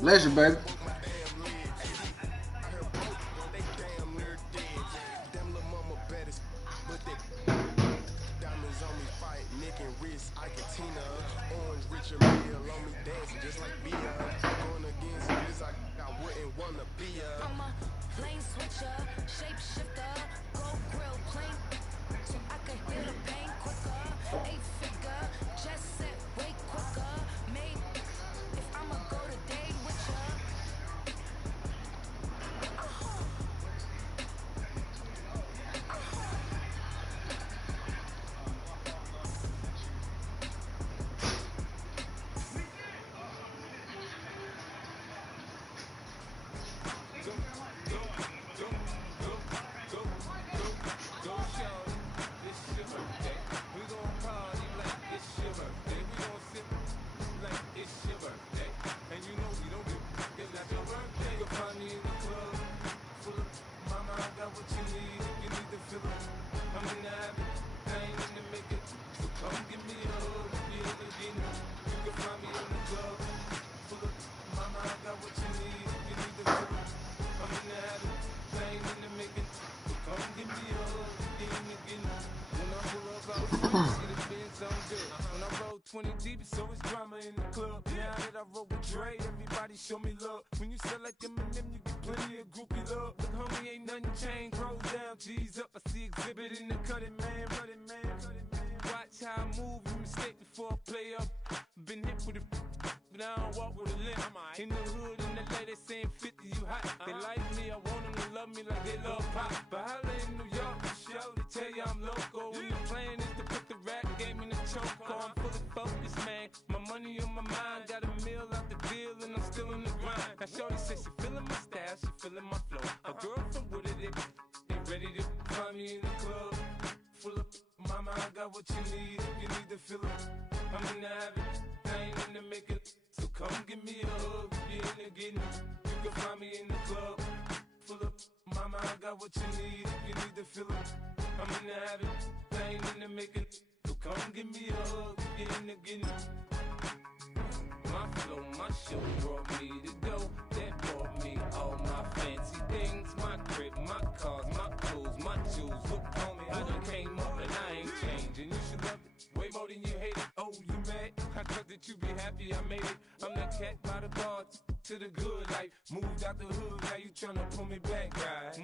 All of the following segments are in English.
Legend, baby. I'm a lane switcher, shapeshifter, gold grill, plain so I can hear the pain quicker. 8-figure, jet set way quicker. Made if I'ma go today with ya. When I roll 20 deep, so it's drama in the club. Now that I roll with Dre, everybody show me love. When you sell like Eminem, you get plenty of groupie love. Look, homie, ain't nothing changed. Rolls down, G's up. I see exhibit in the cutting, man. Running, man. Watch how I move, you mistake before I play up. Been hit with a but I don't walk with a limp. In the hood, in the LA, they saying 50, you hot. They like me, I want them to love me like they love pop. But holla in New York, the show, they tell you I'm local. When the plan is to put the rap game in the choke. I'm fully focused, man. My money on my mind, got a meal out the deal, and I'm still in the grind. Now shorty says she feeling my style, she feeling my flow. A girl from Wooded, they ready to find me in the club. Full of mama, I got what you need. If you need to fill it, I'm in the habit, I ain't in the making. So come give me a hug, if you're in the getting. You can find me in the club. Full of mama, I got what you need. If you need to fill it, I'm in the habit, I ain't in the making. So come give me a hug, if you're in the getting. My flow, my show brought me to go. That brought me all my fancy things. My crib, my cars, my clothes, my jewels. Look, homie, I done came up and I ain't changing. You should love it way more than you hate it. Oh, you mad? I thought that you be happy I made it. I'm that cat by the bar to the good life. Moved out the hood, now you tryna pull me back, right?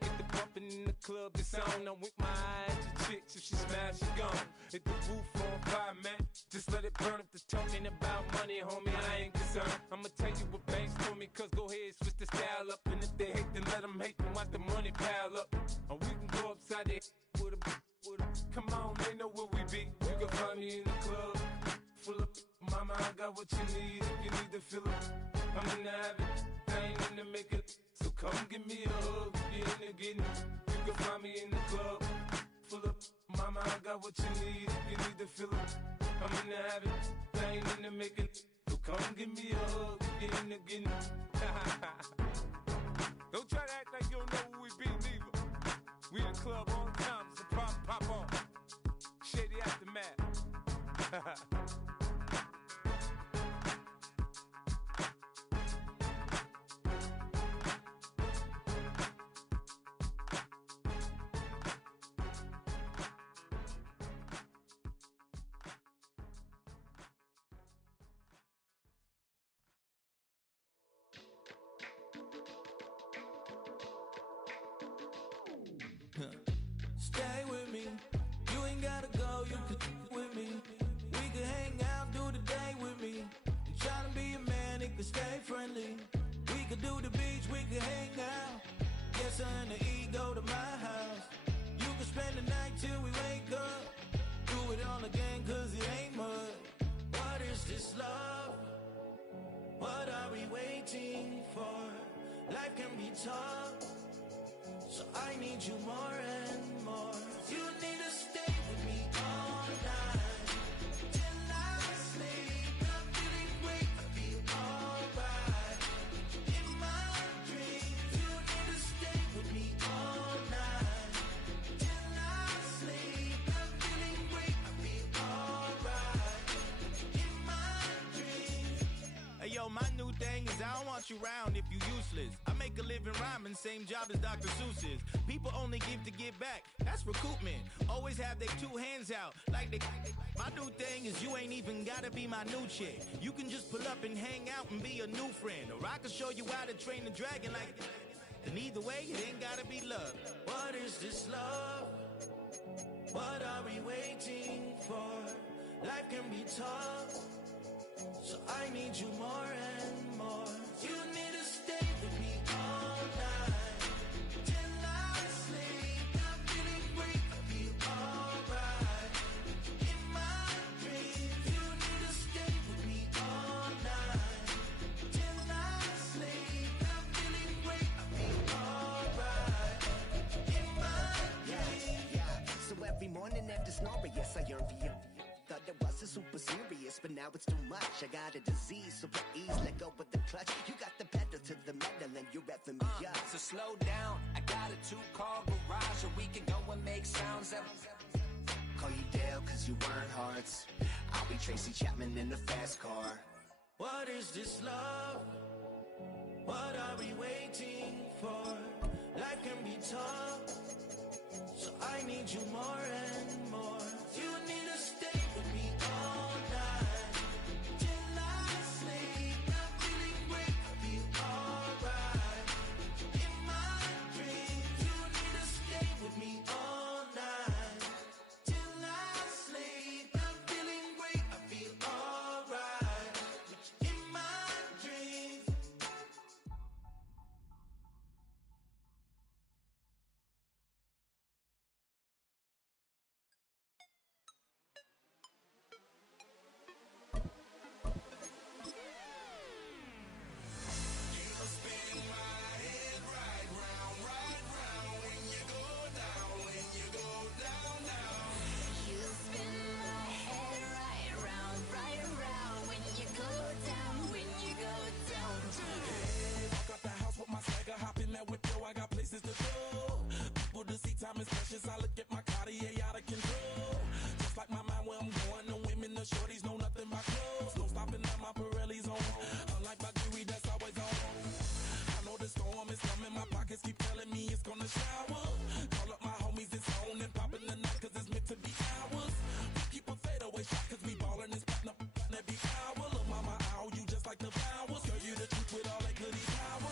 Get the bumpin' in the club, it's on. I'm with my eyes to chicks, if she smash, she gone. Hit the roof on fire, man. Just let it burn. If the talking about money, homie, I ain't concerned. I'ma tell you what banks told me, cause go ahead, switch the style up. And if they hate, then let them hate, then watch the money pile up. Or we can go upside there with a come on, they know where we be. You can find me in the club, full of mama, I got what you need. If you need to fill it, I'm in the habit, I ain't in the making. So come give me a hug, if you're in the getting. You can find me in the club, full of mama, I got what you need. If you need to fill it, I'm in the habit, I ain't in the making. So come give me a hug, if you're in the getting. Don't try to act like you don't know where we be, neither. We in the club all the time, it's a pop on. Shady aftermath. Stay with me, you ain't gotta go, you can with me. We can hang out, do the day with me. I'm trying to be a man, it can stay friendly. We could do the beach, we can hang out. Yes, her and the E go to my house. You can spend the night till we wake up. Do it all again, cause it ain't mud. What is this love? What are we waiting for? Life can be tough, so I need you more and more. You need to stay with me all night till I sleep. I'm feeling great, I feel alright. In my dreams, you need to stay with me all night till I sleep. I'm feeling great, I feel alright. In my dreams. Hey yo, my new thing is I want you round if you useless. I make a living rhyming, same job as Dr. Seuss's. People only give to give back, that's recoupment. Always have their two hands out, like they. My new thing is you ain't even gotta be my new chick. You can just pull up and hang out and be a new friend. Or I can show you how to train the dragon like. And either way, it ain't gotta be love. What is this love? What are we waiting for? Life can be tough, so I need you more and more. You need to stay with me all night till I sleep. I'm feeling great, I'll be alright. In my dreams, you need to stay with me all night till I sleep. I'm feeling great, I'll be alright. In my dreams. Yeah. So every morning after snoring, yes, I yearn for you. Thought it wasn't super serious, but now it's too much. I got a disease, so please let go of the clutch. You got the pedal to the metal and you're revving me up. So slow down, I got a 2-car garage, or we can go and make sounds that. Call you Dale, cause you weren't hearts. I'll be Tracy Chapman in the fast car. What is this love? What are we waiting for? Life can be tough, so I need you more and more. You need to stay with me all night till I sleep. I'm feeling great, I'll be alright. In my dreams, you need to stay with me all night till I sleep. I'm feeling great, I feel alright. In my dreams. You spin my head right round, right around. When you go down, when you go down. Walk out the house with my swagger, hop in that whip, yo, I got places to go. People to see, time is precious. I look at my Cartier out of control. Just like my mind where I'm going, the women, the shorties know nothing but clothes. No stopping at my Pirelli's on. Unlike my jewelry, that's always on. I know the storm is coming, my pockets keep telling me it's gonna shower. Call up my homies, it's on and popping the night, cause it's meant to be ours. We keep a fadeaway shot, cause we ballin' and spittin' up every hour. Look, mama, ow, you just like the flowers. Girl, you the truth with all that goody power.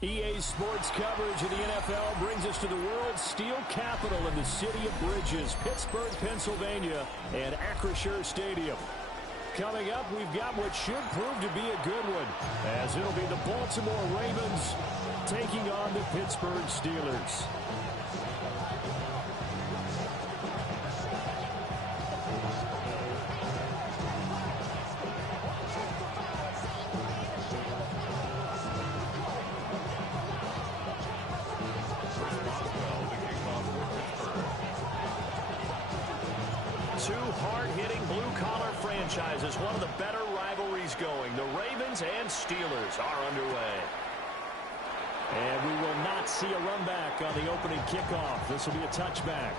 EA Sports coverage of the NFL brings us to the world's steel capital in the city of bridges, Pittsburgh, Pennsylvania, and Acrisure Stadium. Coming up, we've got what should prove to be a good one, as it'll be the Baltimore Ravens taking on the Pittsburgh Steelers. Two hard-hitting blue-collar franchises, one of the better rivalries going. The Ravens and Steelers are underway. And we will not see a run back on the opening kickoff. This will be a touchback.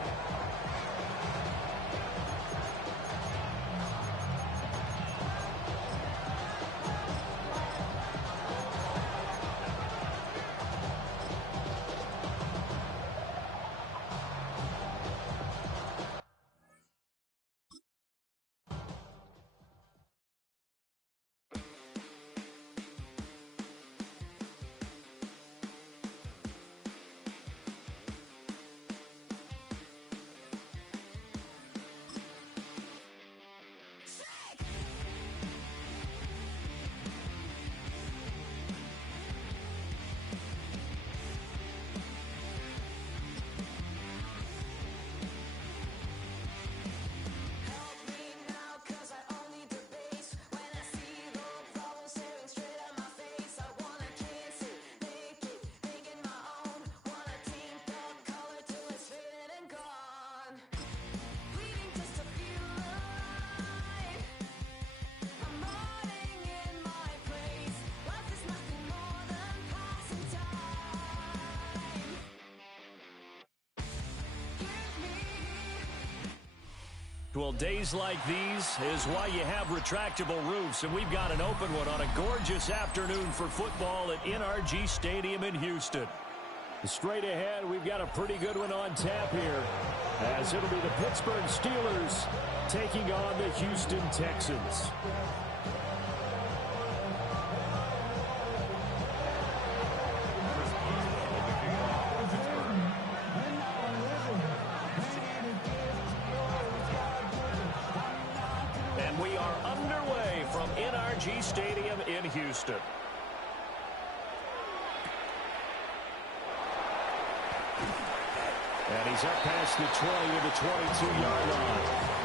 Well, days like these is why you have retractable roofs, and we've got an open one on a gorgeous afternoon for football at NRG Stadium in Houston. Straight ahead, we've got a pretty good one on tap here, as it'll be the Pittsburgh Steelers taking on the Houston Texans. And we are underway from NRG Stadium in Houston. And he's up past the 20 to the 22-yard line.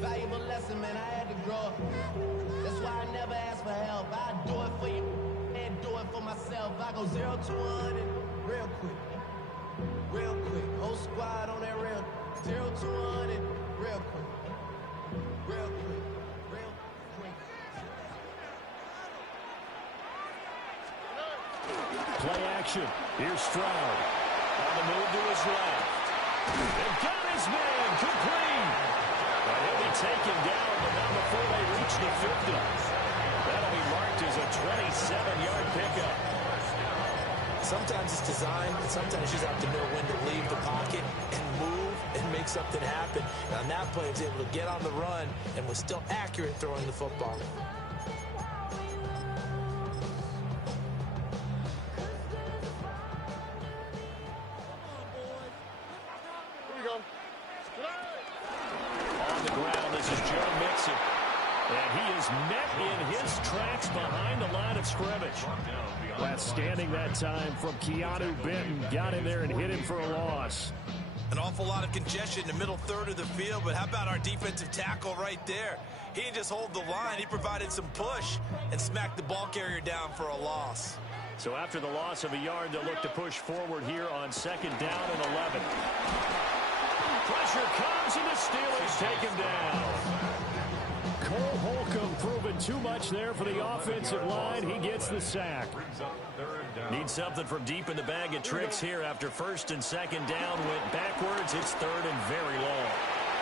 Valuable lesson, man, I had to grow up. That's why I never ask for help. I do it for you and do it for myself. I go 0 to 100 real quick. Real quick. Whole squad on that real. 0 to 100 real quick. Real quick. Real quick. Play action. Here's Stroud. On the move to his left. They've got his man complete. He'll be taken down, but not before they reach the 50. That'll be marked as a 27-yard pickup. Sometimes it's designed, and sometimes you just have to know when to leave the pocket and move and make something happen. And on that play, he was able to get on the run and was still accurate throwing the football. Standing that time from Keanu Benton. Got in there and hit him for a loss. An awful lot of congestion in the middle third of the field, but how about our defensive tackle right there? He didn't just hold the line. He provided some push and smacked the ball carrier down for a loss. So after the loss of a yard, they'll look to push forward here on 2nd down and 11. Pressure comes, and the Steelers take him down. Cole Holcomb proving too much there for the offensive line. He gets the sack. Need something from deep in the bag of tricks here after 1st and 2nd down. Went backwards. It's 3rd and very long.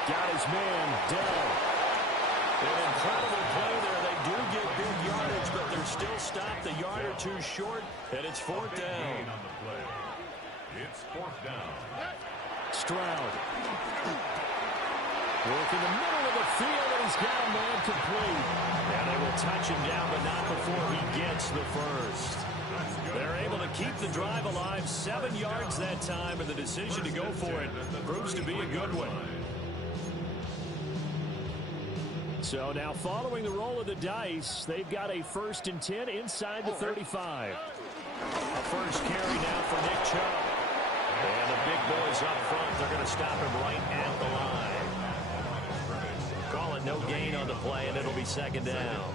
Got his man, Dell. An incredible play there. They do get big yardage, but they're still stopped a yard or two short, and it's 4th down. It's 4th down. Stroud. Work in the middle of the field, and he's got a man complete. And they will touch him down, but not before he gets the first. They're able to keep the drive alive, 7 yards that time, and the decision to go for it proves to be a good one. So now following the roll of the dice, they've got a 1st and 10 inside the 35. A first carry now for Nick Chubb. And the big boys up front, they're going to stop him right at the line. no gain on the play, and it'll be second down.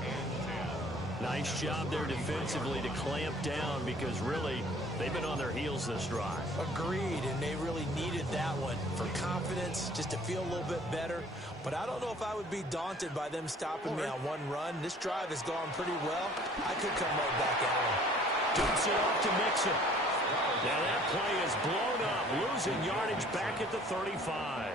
Nice job there defensively to clamp down because really they've been on their heels this drive. Agreed, and they really needed that one for confidence, just to feel a little bit better. But I don't know if I would be daunted by them stopping me on one run. This drive has gone pretty well. I could come right back at them. Dumps it off to Mixon. Now that play is blown up, losing yardage back at the 35.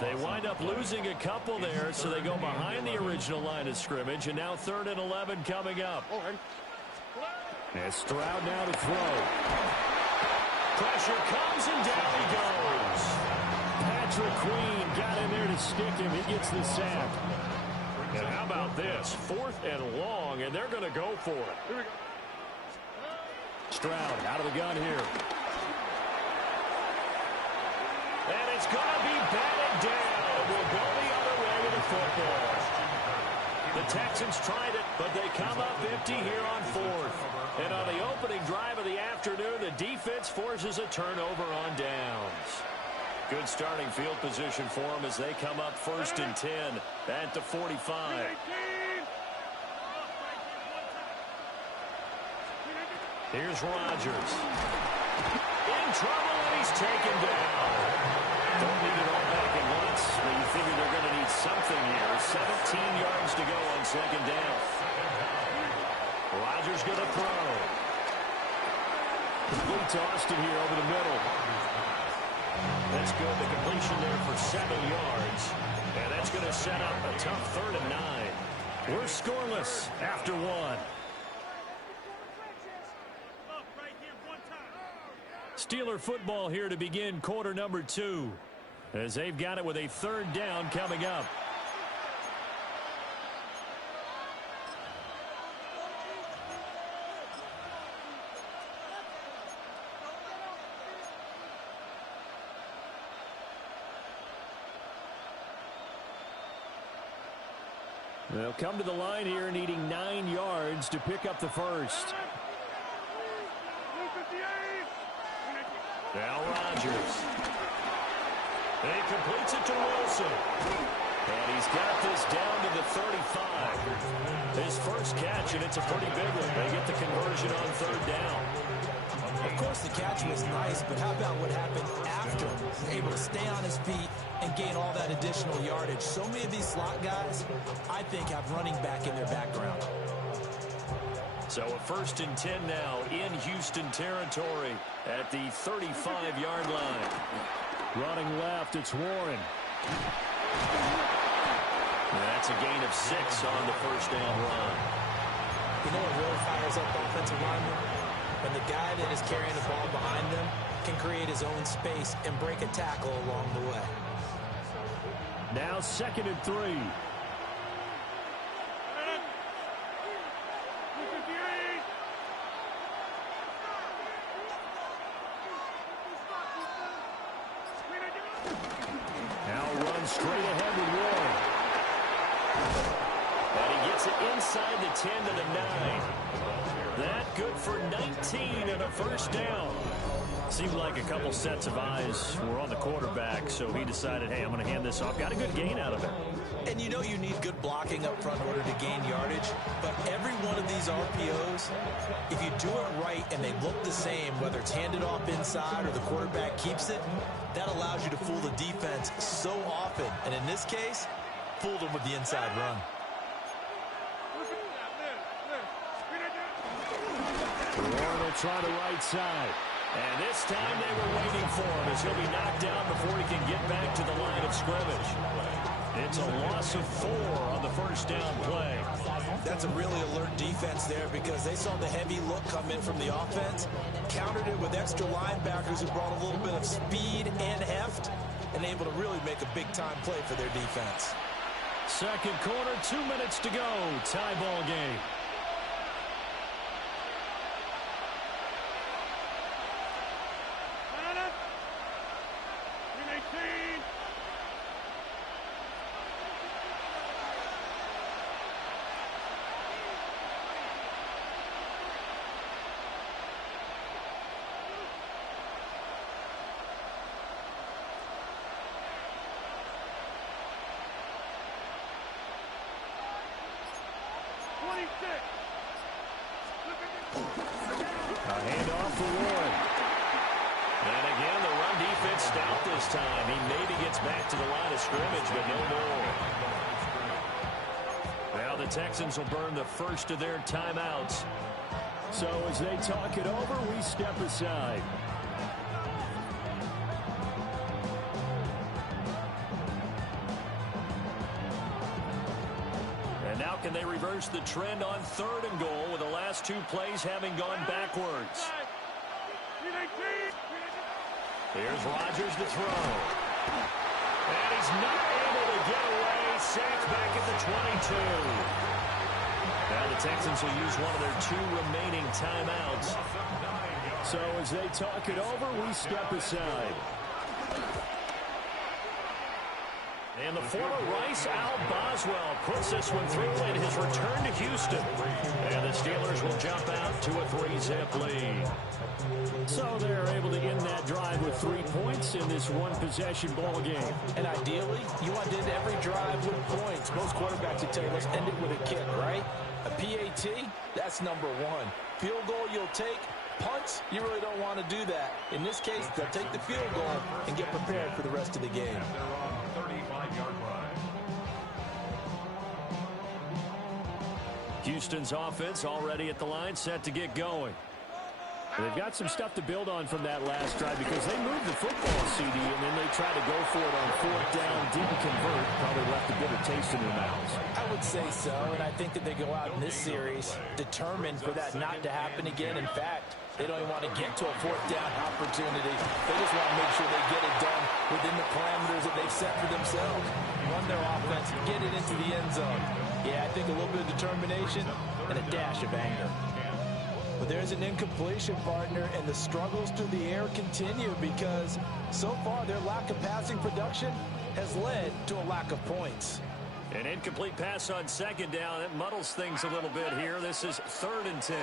They wind up losing a couple there, so they go behind the original line of scrimmage, and now 3rd and 11 coming up. And Stroud now to throw. Pressure comes, and down he goes. Patrick Queen got in there to stick him. He gets the sack. And how about this? 4th and long, and they're going to go for it. Here we go. Stroud out of the gun here. And it's going to be batted down. We'll go the other way with the football. The Texans tried it, but they come up empty here on 4th. And on the opening drive of the afternoon, the defense forces a turnover on downs. Good starting field position for them as they come up 1st and 10 at the 45. Here's Rodgers. In trouble, and he's taken down. Don't need it all back at once, but you figure they're going to need something here. 17 yards to go on 2nd down. Rodgers going to throw. Complete to Austin here over the middle. That's good. The completion there for 7 yards. And that's going to set up a tough 3rd and 9. We're scoreless after 1. Steeler football here to begin quarter number 2 as they've got it with a 3rd down coming up. They'll come to the line here needing 9 yards to pick up the first. Now Rodgers. And he completes it to Wilson. And he's got this down to the 35. His first catch, and it's a pretty big one. They get the conversion on 3rd down. Of course, the catch was nice, but how about what happened after? Able to stay on his feet and gain all that additional yardage. So many of these slot guys, I think, have running back in their background. So a 1st and 10 now in Houston territory at the 35-yard line. Running left, it's Warren. And that's a gain of 6 on the 1st down run. You know what really fires up offensive linemen? When the guy that is carrying the ball behind them can create his own space and break a tackle along the way. Now 2nd and 3. Straight ahead with Warren. And he gets it inside the 10 to the 9. That good for 19 and a 1st down. Seemed like a couple sets of eyes were on the quarterback, so he decided, hey, I'm going to hand this off. Got a good gain out of it. And you know you need good blocking up front in order to gain yardage, but every one of these RPOs, if you do it right and they look the same, whether it's handed off inside or the quarterback keeps it, that allows you to fool the defense so often. And in this case, fooled them with the inside run. Warren will try the right side. And this time they were waiting for him as he'll be knocked down before he can get back to the line of scrimmage. It's a loss of 4 on the 1st down play. That's a really alert defense there because they saw the heavy look come in from the offense, countered it with extra linebackers who brought a little bit of speed and heft, and able to really make a big-time play for their defense. 2nd quarter, 2 minutes to go. Tie ball game. A handoff for Warren. And again, the run defense stout this time. He maybe gets back to the line of scrimmage, but no more. Now the Texans will burn the first of their timeouts. So as they talk it over, we step aside. And now can they reverse the trend on 3rd and goal with the last 2 plays having gone backwards? Here's Rodgers to throw. And he's not able to get away. Sacked back at the 22. Now the Texans will use one of their 2 remaining timeouts. So as they talk it over, we step aside. And the former Rice Al Boswell puts this one through in his return to Houston. And the Steelers will jump out to a 3-zip lead. So they're able to end that drive with 3 points in this one-possession ball game. And ideally, you want to end every drive with points. Most quarterbacks would tell you, let's end it with a kick, right? A PAT, that's number 1. Field goal you'll take. Punts, you really don't want to do that. In this case, they'll take the field goal and get prepared for the rest of the game. They're on 35-yard line. Houston's offense already at the line, set to get going. They've got some stuff to build on from that last drive because they moved the football, CD, and then they tried to go for it on 4th down, didn't convert, probably left a bitter taste in their mouths. I would say so, and I think that they go out in this series determined for that not to happen again. In fact, they don't even want to get to a 4th down opportunity. They just want to make sure they get it done within the parameters that they've set for themselves. Run their offense, get it into the end zone. Yeah, I think a little bit of determination and a dash of anger. But there's an incompletion, partner, and the struggles through the air continue because so far their lack of passing production has led to a lack of points. An incomplete pass on 2nd down. It muddles things a little bit here. This is 3rd and 10.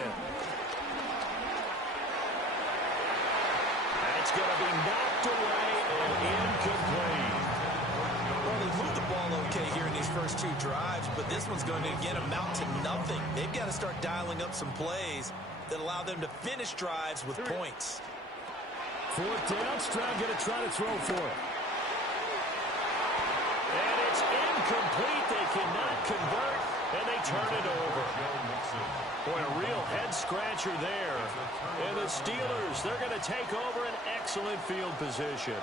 That's going to be knocked away and incomplete. Well, they moved the ball okay here in these first 2 drives, but this one's going to, again, amount to nothing. They've got to start dialing up some plays that allow them to finish drives with points. 4th down, Stroud going to try to throw for it. And it's incomplete. They cannot convert, and they turn it over. Boy, a real head-scratcher there. And the Steelers, they're going to take over an excellent field position.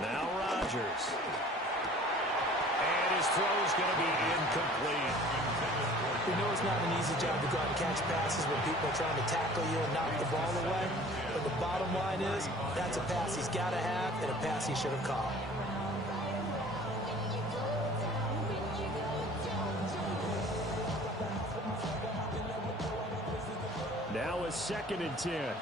Now Rodgers. And his throw is going to be incomplete. We know it's not an easy job to go out and catch passes when people are trying to tackle you and knock the ball away. But the bottom line is, that's a pass he's got to have and a pass he should have caught. Now a 2nd and 10.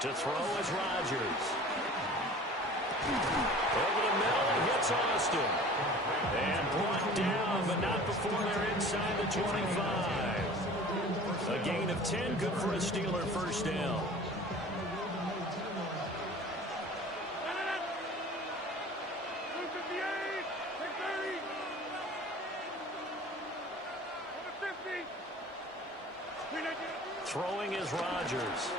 To throw is Rodgers. Over the middle and hits Austin. And brought down, but not before they're inside the 25. A gain of 10, good for a Steeler 1st down. Throwing is Rodgers.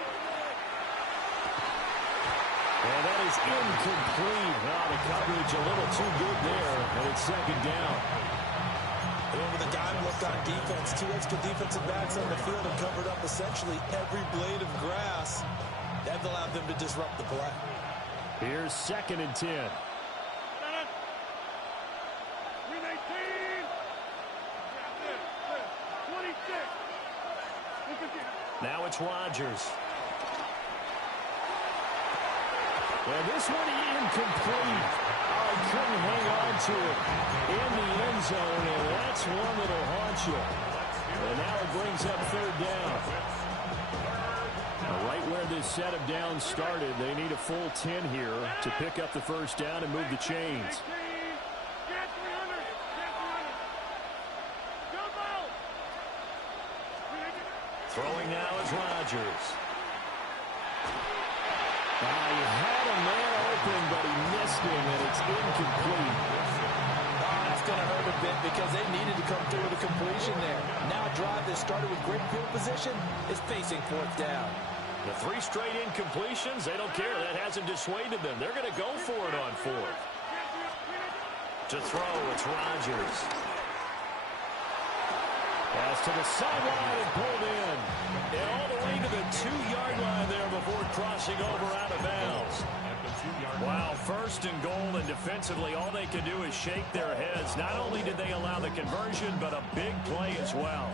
And that is incomplete. Now the coverage a little too good there, and it's 2nd down. And with a dime look on defense, 2 extra defensive backs on the field and covered up essentially every blade of grass. That allowed them to disrupt the play. Here's 2nd and 10. Now it's Rodgers. And this one incomplete. Oh, he couldn't hang on to it in the end zone, and that's one that'll haunt you. And now it brings up third down. Right where this set of downs started, they need a full 10 here to pick up the first down and move the chains. Throwing now is Rodgers. He had a man open, but he missed him, and it's incomplete. That's going to hurt a bit because they needed to come through with a completion there. Now a drive that started with great field position is facing fourth down. The 3 straight incompletions, they don't care. That hasn't dissuaded them. They're going to go for it on fourth. To throw, it's Rodgers. Pass to the sideline and pulled in. And all the way to the 2-yard line there before crossing over out of bounds. Wow, first and goal, and defensively all they could do is shake their heads. Not only did they allow the conversion, but a big play as well.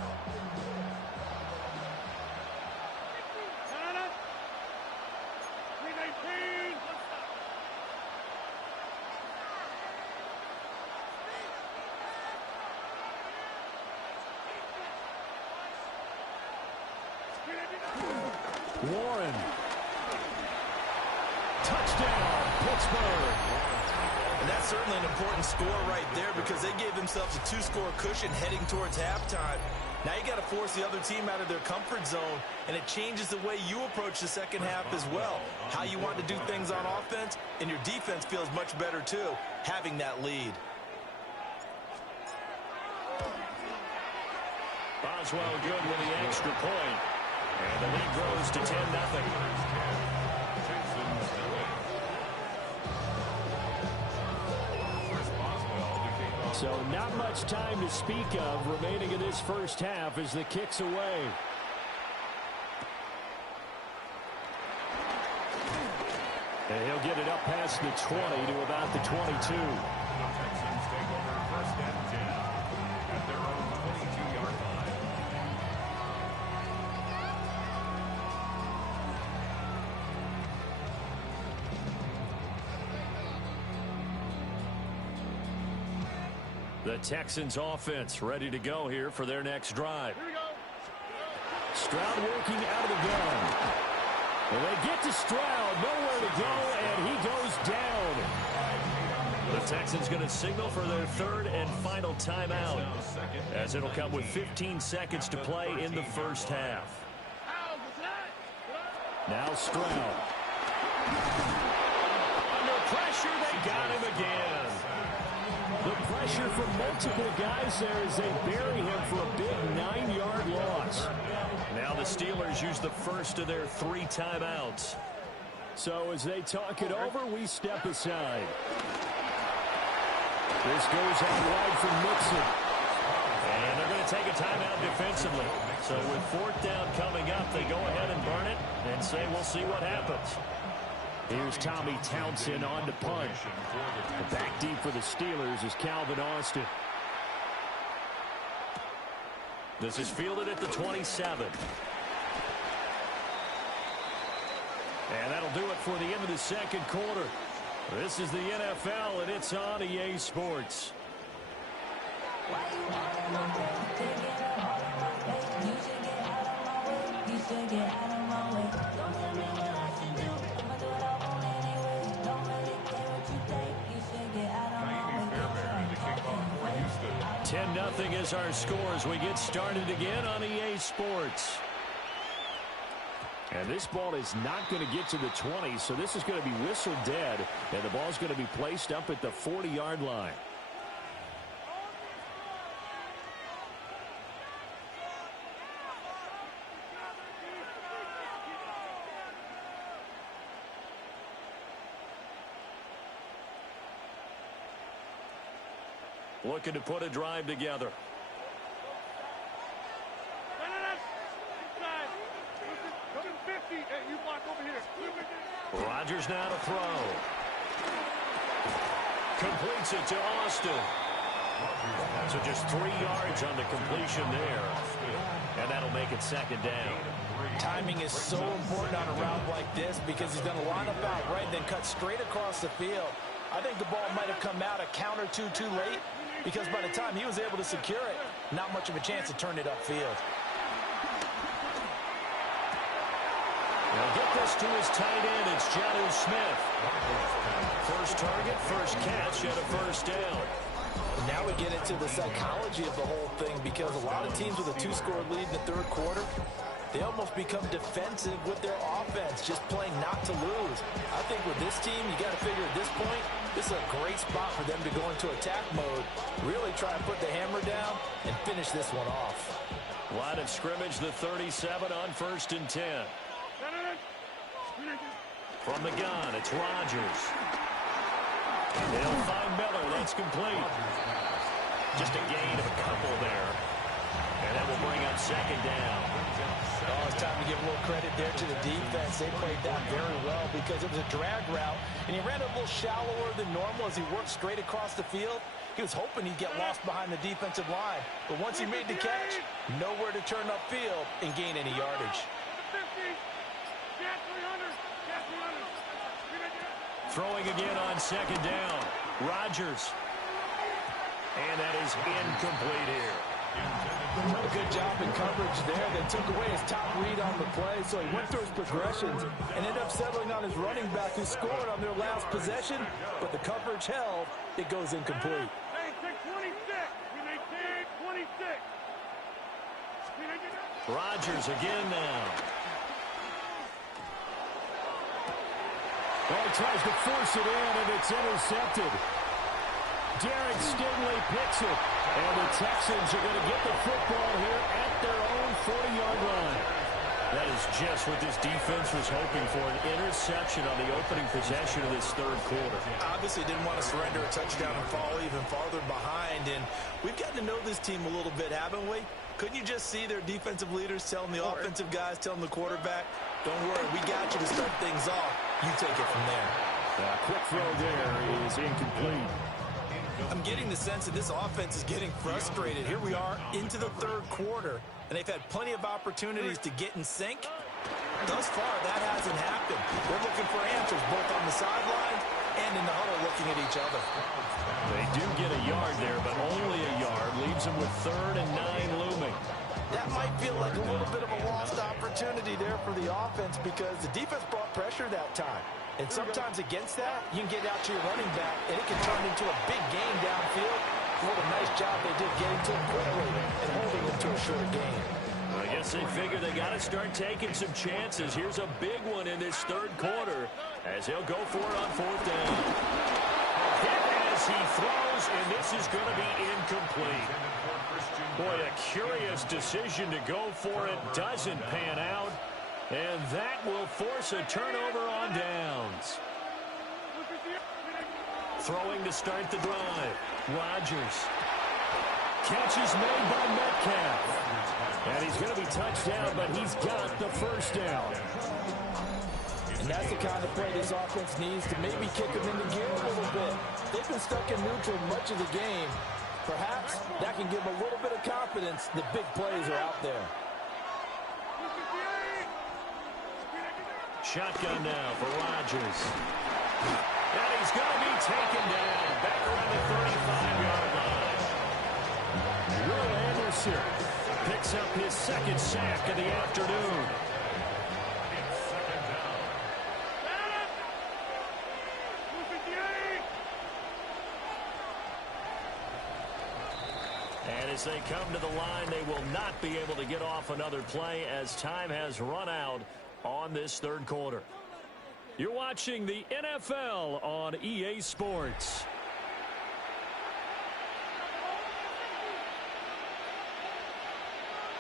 Warren. Touchdown, Pittsburgh. And that's certainly an important score right there because they gave themselves a 2-score cushion heading towards halftime. Now you got to force the other team out of their comfort zone, and it changes the way you approach the second half as well. How you want to do things on offense, and your defense feels much better too, having that lead. Boswell good with the extra point. And the lead grows to 10-0. So not much time to speak of remaining in this first half as the kick's away. And he'll get it up past the 20 to about the 22. The Texans take over first and 10 at their own 22-yard line. The Texans offense ready to go here for their next drive. Stroud working out of the gun. And they get to Stroud, nowhere to go, and he goes down. The Texans going to signal for their third and final timeout, as it'll come with 15 seconds to play in the first half. Now Stroud. Under pressure, they got him again. The pressure from multiple guys there as they bury him for a big 9-yard loss. Now the Steelers use the first of their 3 timeouts. So as they talk it over, we step aside. This goes out wide from Mixon. And they're going to take a timeout defensively. So with fourth down coming up, they go ahead and burn it and say we'll see what happens. Here's Tommy Townsend on to punt. Back deep for the Steelers is Calvin Austin. This is fielded at the 27. And that'll do it for the end of the second quarter. This is the NFL, and it's on EA Sports. Nothing is our score as we get started again on EA Sports. And this ball is not going to get to the 20, so this is going to be whistled dead, and the ball's going to be placed up at the 40-yard line. Looking to put a drive together. Rodgers now to throw. Completes it to Austin. So just 3 yards on the completion there. And that'll make it second down. Timing is so important on a route like this because he's going to line up out right, then cut straight across the field. I think the ball might have come out a count or two too late, because by the time he was able to secure it, not much of a chance to turn it upfield. They'll get this to his tight end. It's Jonnu Smith. First target, first catch, and a first down. Now we get into the psychology of the whole thing, because a lot of teams with a 2-score lead in the third quarter, they almost become defensive with their offense, just playing not to lose. I think with this team, you got to figure at this point, this is a great spot for them to go into attack mode, really try and put the hammer down and finish this one off. Line of scrimmage, the 37 on 1st and 10. From the gun, it's Rodgers. They'll find Miller. That's complete. Just a gain of a couple there. And that will bring up 2nd down. Oh, it's time to give a little credit there to the defense. They played that very well because it was a drag route, and he ran a little shallower than normal as he worked straight across the field. He was hoping he'd get lost behind the defensive line. But once he made the catch, nowhere to turn upfield and gain any yardage. Throwing again on 2nd down. Rodgers. And that is incomplete here. A good job in coverage there. They took away his top read on the play, so he went through his progressions and ended up settling on his running back, who scored on their last possession, but the coverage held. It goes incomplete. Rodgers again now. Well, he tries to force it in, and it's intercepted. Derek Stingley picks it, and the Texans are going to get the football here at their own 40-yard line. That is just what this defense was hoping for, an interception on the opening possession of this third quarter. Obviously didn't want to surrender a touchdown and fall even farther behind, and we've gotten to know this team a little bit, haven't we? Couldn't you just see their defensive leaders telling the offensive guys, telling the quarterback, don't worry, we got you to start things off. You take it from there. Quick throw there is incomplete. I'm getting the sense that this offense is getting frustrated. Here we are into the third quarter, and they've had plenty of opportunities to get in sync. Thus far, that hasn't happened. They're looking for answers both on the sidelines and in the huddle looking at each other. They do get a yard there, but only a yard. Leaves them with 3rd and 9 looming. That might feel like a little bit of a lost opportunity there for the offense, because the defense brought pressure that time. And sometimes against that, you can get out to your running back, and it can turn into a big gain downfield. What a nice job they did getting to him quickly and holding him to a short gain. I guess they figure they got to start taking some chances. Here's a big one in this third quarter as he'll go for it on 4th down. Hit as he throws, and this is going to be incomplete. Boy, a curious decision to go for it. Doesn't pan out. And that will force a turnover on downs. Throwing to start the drive. Rodgers. Catch is made by Metcalf. And he's going to be touched down, but he's got the first down. And that's the kind of play this offense needs to maybe kick them into gear a little bit. They've been stuck in neutral much of the game. Perhaps that can give them a little bit of confidence. The big plays are out there. Shotgun now for Rodgers. And he's going to be taken down back around the 35-yard line. Will Anderson picks up his 2nd sack of the afternoon. And as they come to the line, they will not be able to get off another play as time has run out on this third quarter. You're watching the NFL on EA Sports.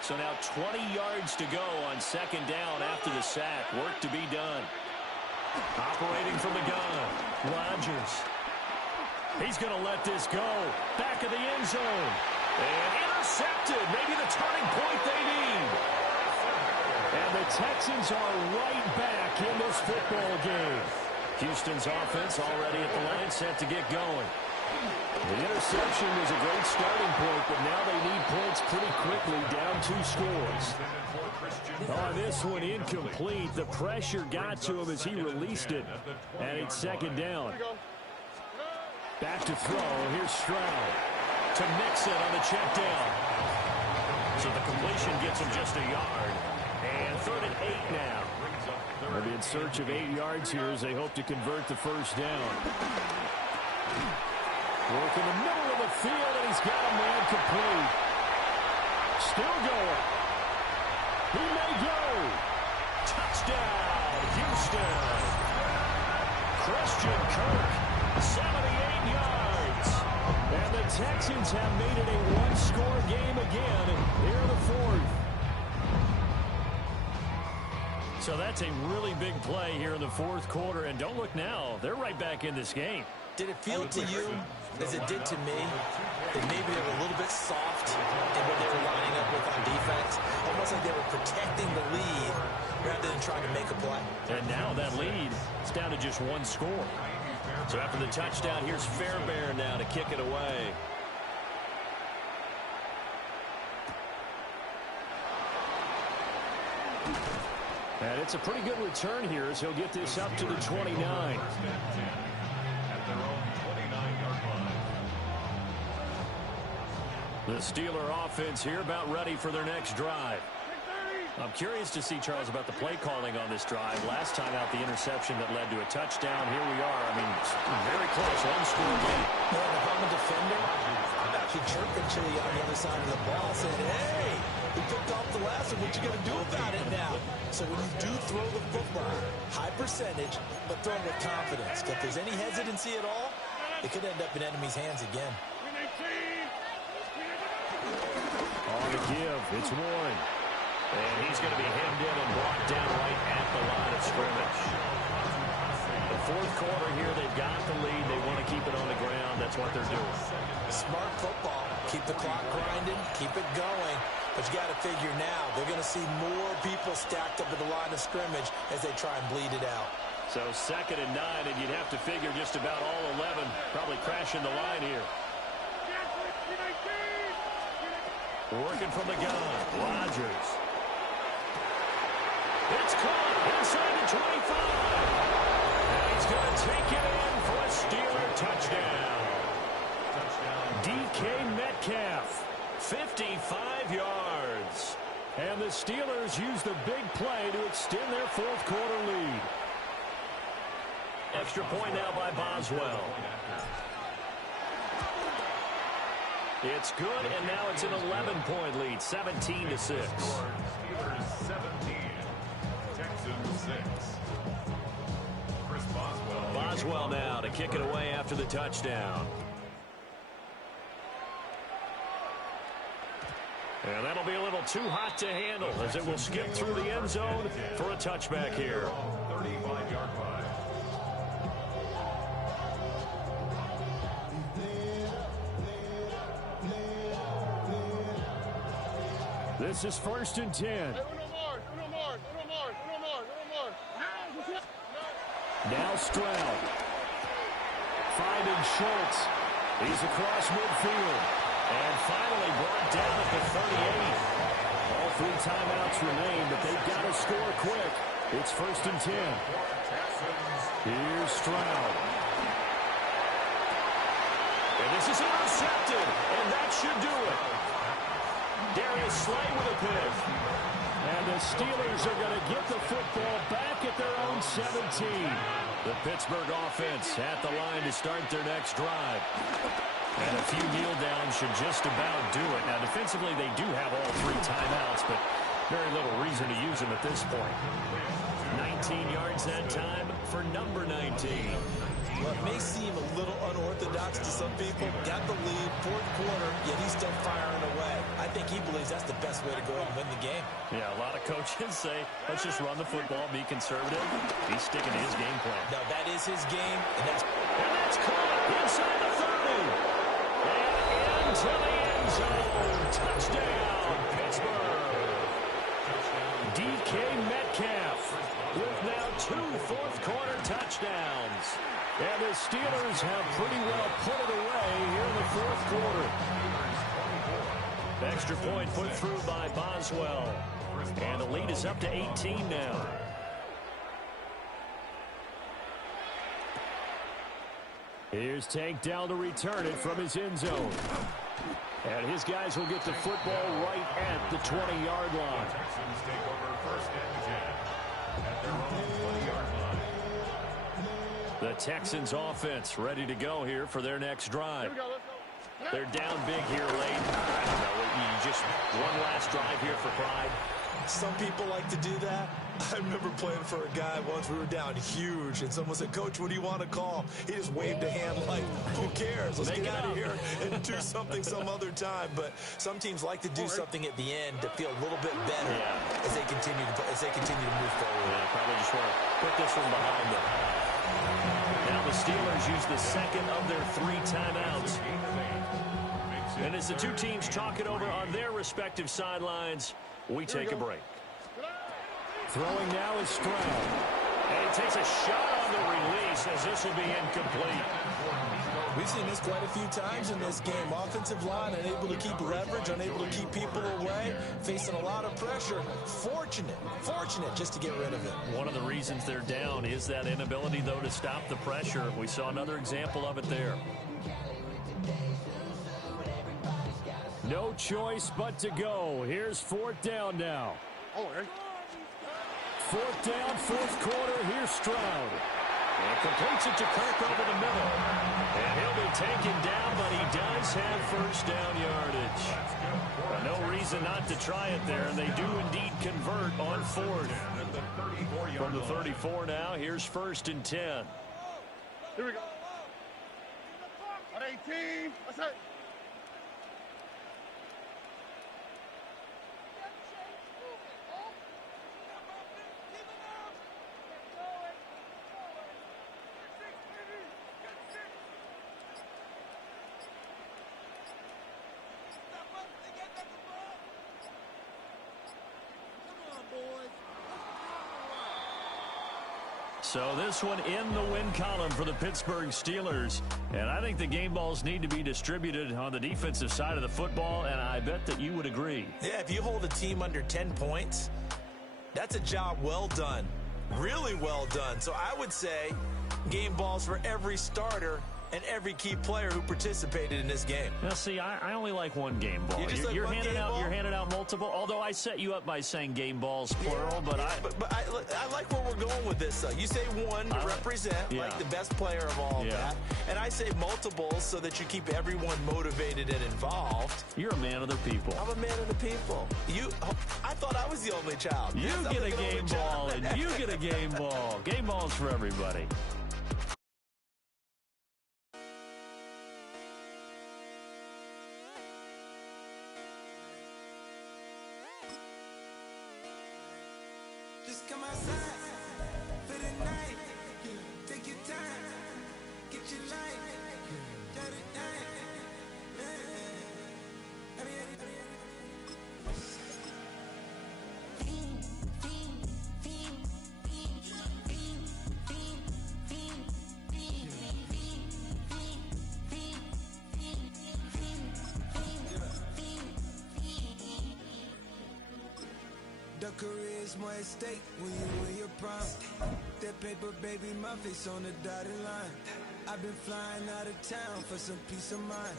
So now 20 yards to go on 2nd down after the sack. Work to be done. Operating from the gun, Rodgers. He's going to let this go. Back of the end zone. And intercepted. Maybe the turning point they need. And the Texans are right back in this football game. Houston's offense already at the line, set to get going. The interception was a great starting point, but now they need points pretty quickly, down 2 scores. On this one, incomplete. The pressure got to him as he released it. And it's 2nd down. Back to throw. Here's Stroud. to Mixon on the check down. So the completion gets him just a yard. And 3rd and 8 now. They'll be in search of 8 yards here as they hope to convert the first down. Work in the middle of the field, and he's got a man complete. Still going. He may go. Touchdown, Houston. Christian Kirk, 78 yards. And the Texans have made it a one-score game again here in the 4th. So that's a really big play here in the 4th quarter. And don't look now, they're right back in this game. Did it feel to you, as it did to me, that maybe they were a little bit soft in what they were lining up with on defense? Almost like they were protecting the lead rather than trying to make a play. And now that lead is down to just 1 score. So after the touchdown, here's Fairbairn now to kick it away. And it's a pretty good return here as he'll get this up to the 29. At their own 29-yard line. The Steeler offense here about ready for their next drive. I'm curious to see, Charles, about the play calling on this drive. Last time out, the interception that led to a touchdown. Here we are. I mean, very close. One-score game. Man, if I'm a defender, I'm actually chirping to you on the other side of the ball saying, hey, we picked off the last one. What you going to do about it now? So when you do throw the football, high percentage, but throw it with confidence. If there's any hesitancy at all, it could end up in enemy's hands again. On the give, it's Warren. And he's going to be hemmed in and brought down right at the line of scrimmage. The 4th quarter here, they've got the lead. They want to keep it on the ground. That's what they're doing. Smart football. Keep the clock grinding. Keep it going. But you got to figure now, they're going to see more people stacked up at the line of scrimmage as they try and bleed it out. So 2nd and 9, and you'd have to figure just about all 11 probably crashing the line here. Working from the gun, Rodgers. It's caught inside the 25. And he's going to take it in for a Steeler touchdown. DK Metcalf, 55 yards. And the Steelers use the big play to extend their 4th quarter lead. Extra point now by Boswell. It's good, and now it's an 11-point lead, 17-6. Steelers 17, Texans 6. Chris Boswell. Boswell now to kick it away after the touchdown. And that'll be a little too hot to handle as it will skip through the end zone for a touchback here. 35-yard line. This is 1st and 10. Now Stroud. Finding Schultz. He's across midfield. And finally brought down at the 38. All 3 timeouts remain, but they've got to score quick. It's 1st and 10. Here's Stroud. And this is intercepted, and that should do it. Darius Slay with a pick. And the Steelers are going to get the football back at their own 17. The Pittsburgh offense at the line to start their next drive. And a few kneel downs should just about do it. Now, defensively, they do have all 3 timeouts, but very little reason to use them at this point. 19 yards that time for number 19. Well, it may seem a little unorthodox to some people. Got the lead, 4th quarter, yet he's still firing away. I think he believes that's the best way to go ahead and win the game. Yeah, a lot of coaches say, let's just run the football, be conservative. He's sticking to his game plan. No, that is his game, and that's caught inside the 30. And into the end zone. Touchdown, Pittsburgh. DK Metcalf with now 2 fourth-quarter touchdowns. And the Steelers have pretty well put it away here in the 4th quarter. Extra point put through by Boswell. And the lead is up to 18 now. Here's Tank down to return it from his end zone. And his guys will get the football right at the 20-yard line. The Texans take over first and 10 at their own 20-yard line. The Texans offense ready to go here for their next drive. They're down big here late. I don't know. You just one last drive here for pride. Some people like to do that. I remember playing for a guy once. We were down huge, and someone said, "Coach, what do you want to call?" He just waved a hand like, "Who cares? Let's get out of here and do something some other time." But some teams like to do something at the end to feel a little bit better as they continue to move forward. Yeah, probably just want to put this one behind them. Now the Steelers use the second of their 3 timeouts. And as the two teams talk it over on their respective sidelines, we take a break. Throwing now is Stroud. And he takes a shot on the release as this will be incomplete. We've seen this quite a few times in this game. Offensive line unable to keep leverage, unable to keep people away, facing a lot of pressure. Fortunate just to get rid of it. One of the reasons they're down is that inability, though, to stop the pressure. We saw another example of it there. No choice but to go. Here's 4th down now. 4th down, 4th quarter. Here's Stroud. And completes it to Kirk over the middle. And he'll be taken down, but he does have first down yardage. No reason not to try it there, and they do indeed convert on 4th. From the 34 now, here's 1st and 10. Here we go. On 18. That's it. So this one in the win column for the Pittsburgh Steelers. And I think the game balls need to be distributed on the defensive side of the football, and I bet that you would agree. Yeah, if you hold a team under 10 points, that's a job well done. Really well done. So I would say game balls for every starter and every key player who participated in this game. Now, see, I only like one game ball. You're handing out multiple. Although I set you up by saying game balls plural, but I like where we're going with this. You say one to represent like the best player of all that, and I say multiples so that you keep everyone motivated and involved. You're a man of the people. I'm a man of the people. I thought I was the only child. You get a game ball, and you get a game ball. Game balls for everybody. Just come outside for the night. Take your time, get your life. Got it night. The career's more at stake when you win your prime. That paper, baby, my face on the dotted line. I've been flying out of town for some peace of mind.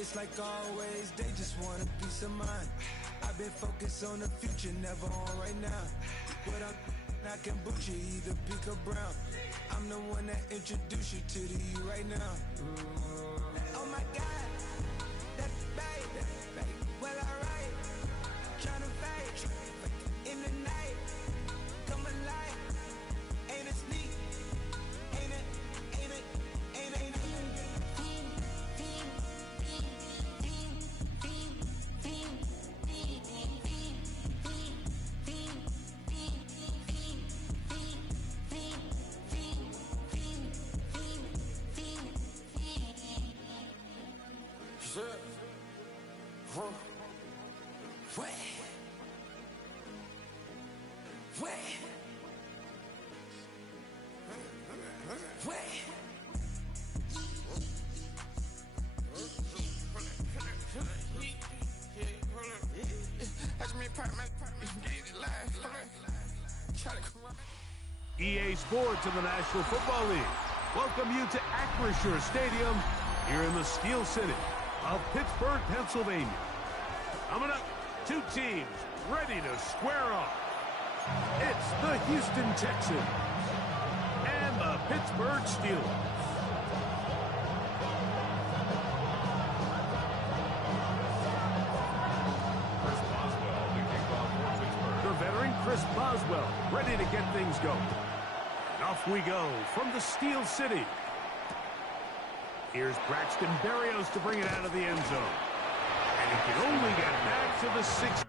It's like always, they just want a peace of mind. I've been focused on the future, never on right now. But I can boot you either pink or brown. I'm the one that introduced you to the you right now. Oh my God, that babe, well alright, tryna fight. In the night, come alive. Ain't it sneak? Ain't it? EA Sports in the National Football League welcome you to Acrisure Stadium here in the Steel City. of Pittsburgh, Pennsylvania. Coming up, two teams ready to square off. It's the Houston Texans and the Pittsburgh Steelers. The veteran Chris Boswell ready to get things going. And off we go from the Steel City. Here's Braxton Berrios to bring it out of the end zone. And he can only get back to the 6.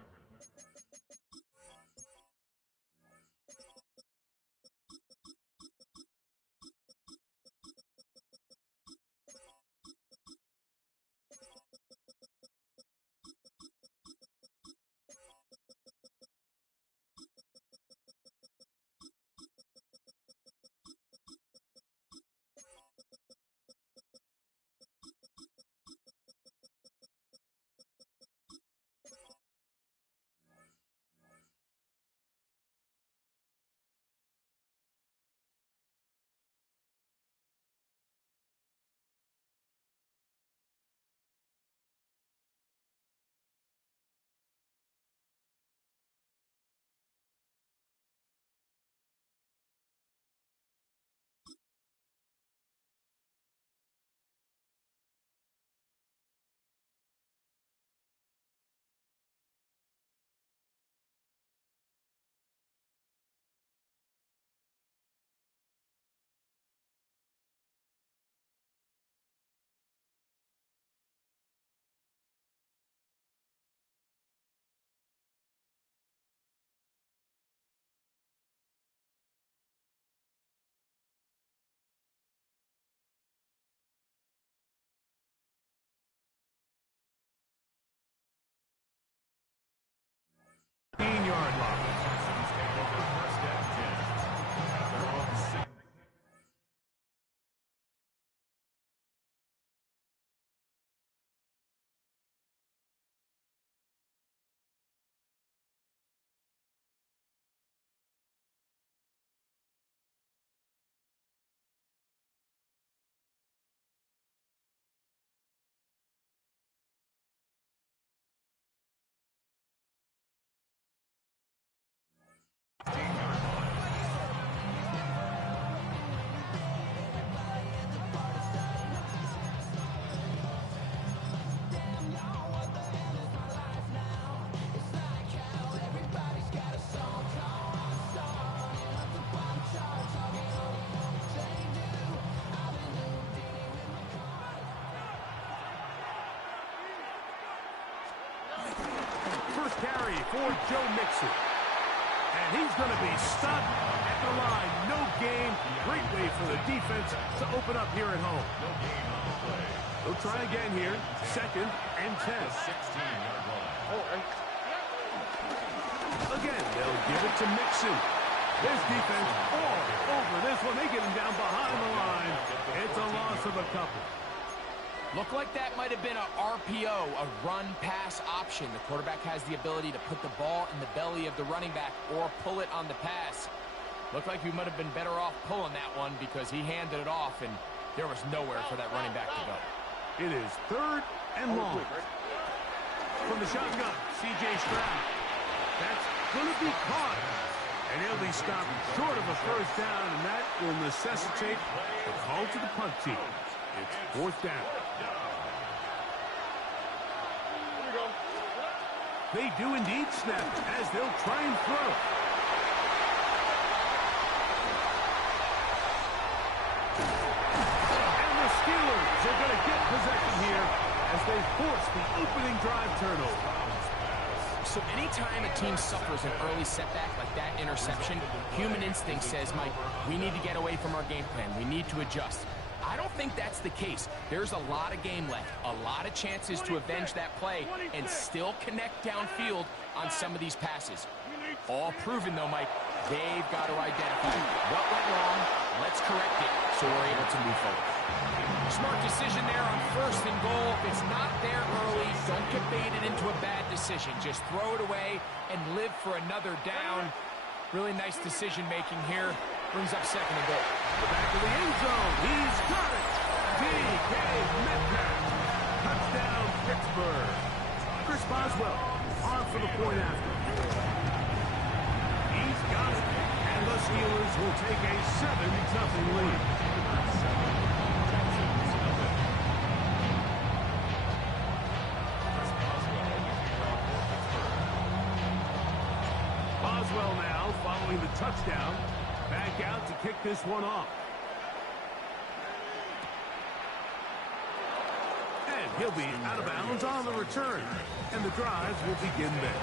Yard line. Carry for Joe Mixon. And he's going to be stopped at the line. No gain. Great way for the defense to open up here at home. They'll try again here. 2nd and 10. Again, they'll give it to Mixon. This defense all over this one. They get him down behind the line. It's a loss of a couple. Looked like that might have been a RPO, a run-pass option. The quarterback has the ability to put the ball in the belly of the running back or pull it on the pass. Looked like we might have been better off pulling that one because he handed it off, and there was nowhere for that running back to go. It is 3rd and long. From the shotgun, C.J. Stroud. That's going to be caught. And he'll be stopped short of a first down, and that will necessitate a call to the punt team. It's 4th down. They do indeed snap as they'll try and throw. And the Steelers are going to get possession here as they force the opening drive turnover. So anytime a team suffers an early setback like that interception, human instinct says, Mike, we need to get away from our game plan. We need to adjust. I don't think that's the case. There's a lot of game left, a lot of chances to avenge that play and still connect downfield on some of these passes. All proven, though, Mike, they've got to identify what went wrong, let's correct it so we're able to move forward. Smart decision there on 1st and goal. If it's not there early, don't get baited into a bad decision. Just throw it away and live for another down. Really nice decision-making here. Brings up 2nd and goal. Back to the end zone. He's got it. D.K. Metcalf. Touchdown, Pittsburgh. Chris Boswell on for the point after. He's got it. And the Steelers will take a 7-0 lead. Boswell now following the touchdown. Back out to kick this one off. And he'll be out of bounds on the return. And the drive will begin there.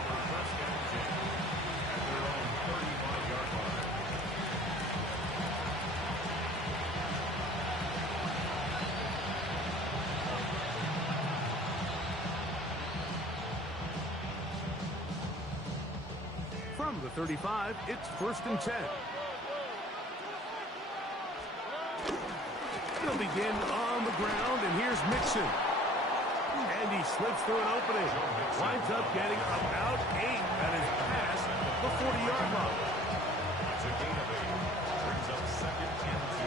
From the 35, it's 1st and 10. He'll begin on the ground, and here's Mixon. And he slips through an opening. Winds up getting about 8 at his pass, the 40-yard line. It's a gain of 8. Brings up 2nd and 2.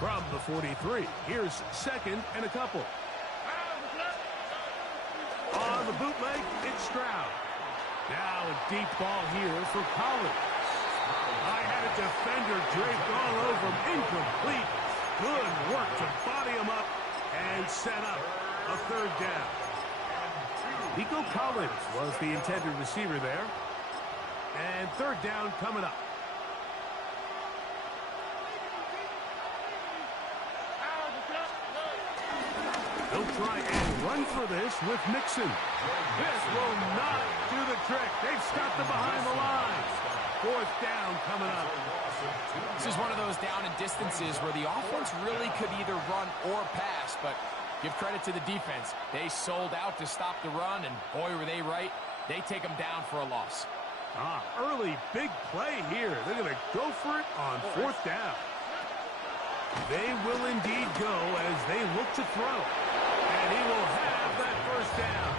From the 43, here's 2nd and a couple. On the bootleg, it's Stroud. Now a deep ball here for Collins. I had a defender draped all over him. Incomplete. Good work to body him up and set up a 3rd down. Nico Collins was the intended receiver there. And 3rd down coming up. They'll try and run for this with Mixon. This will not do the trick. They've stopped him behind the line. 4th down coming up. This is one of those down and distances where the offense really could either run or pass, but give credit to the defense. They sold out to stop the run, and boy, were they right. They take them down for a loss. Early big play here. They're going to go for it on 4th down. They will indeed go as they look to throw. And he will have that 1st down.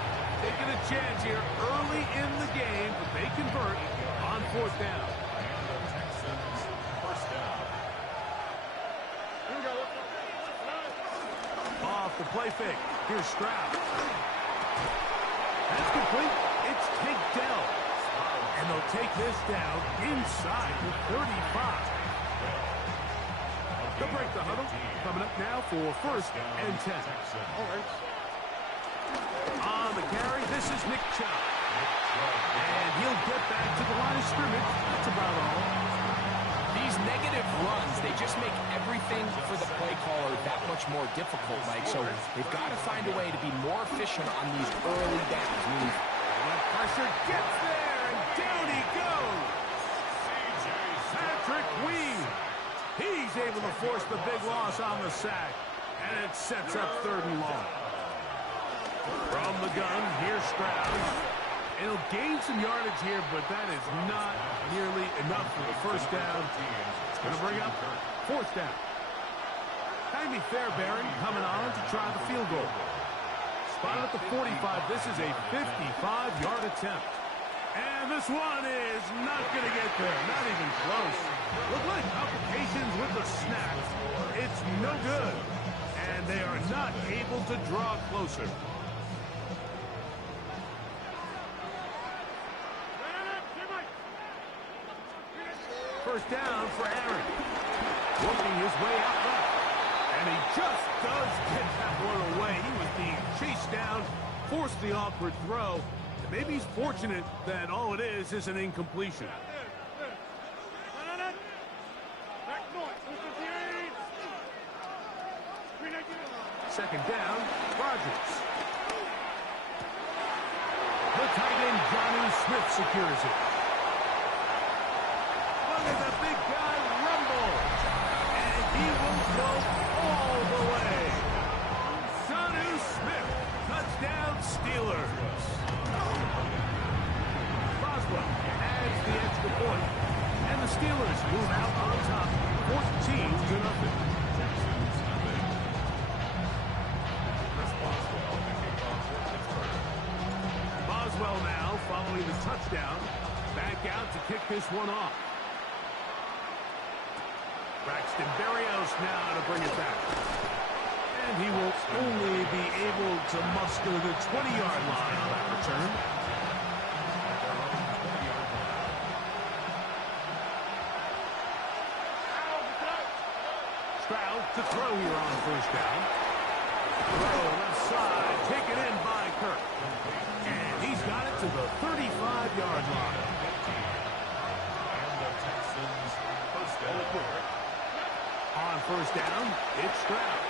Taking a chance here early in the game, but they convert on 4th down. And the Texans, 1st down. Off the play fake. Here's Stroud. That's complete. It's Tank Dell. And they'll take this down inside the 35. They'll break the huddle. Coming up now for 1st and 10. On the carry, this is Nick Chubb. And he'll get back to the line of scrimmage. That's about all. These negative runs, they just make everything for the play caller that much more difficult, Mike. So they've got to find a way to be more efficient on these early downs. That pressure gets there, and down he goes. Patrick Weed. He's able to force the big loss on the sack, and it sets up 3rd and long. From the gun, here's Stroud. It'll gain some yardage here, but that is not nearly enough for the 1st down. It's going to bring up 4th down. Jaime Fairbairn coming on to try the field goal. Spot at the 45. This is a 55-yard attempt. And this one is not going to get there. Not even close. Look like complications with the snap. It's no good. And they are not able to draw closer. First down for Aaron. Working his way out left. And he just does get that one away. He was being chased down, forced the awkward throw. And maybe he's fortunate that all it is an incompletion. Second down, Rodgers. The tight end, Johnny Smith, secures it. Look at the big guy rumble. And he will go all the way. Johnny Smith, touchdown Steelers. Boswell adds the extra point. And the Steelers move out on top, 14-0. Boswell now following the touchdown. Back out one off. Braxton Berrios now to bring it back. And he will only be able to muster the 20-yard line on that return. Stroud to throw here on first down. Throw left side, taken in by Kirk. And he's got it to the 35-yard line. And the Texans first down. On first down, it's Stroud.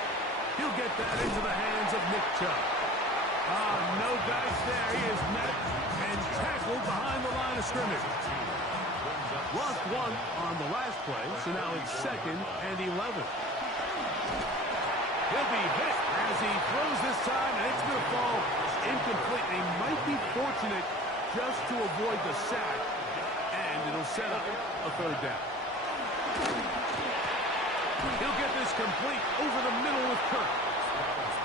He'll get that into the hands of Nick Chubb. No dice there. He is met and tackled behind the line of scrimmage. Lost one on the last play, so now it's 2nd and 11. He'll be hit as he throws this time, and it's going to fall incomplete. He might be fortunate just to avoid the sack, and it'll set up a 3rd down. He'll get this complete over the middle with Kirk.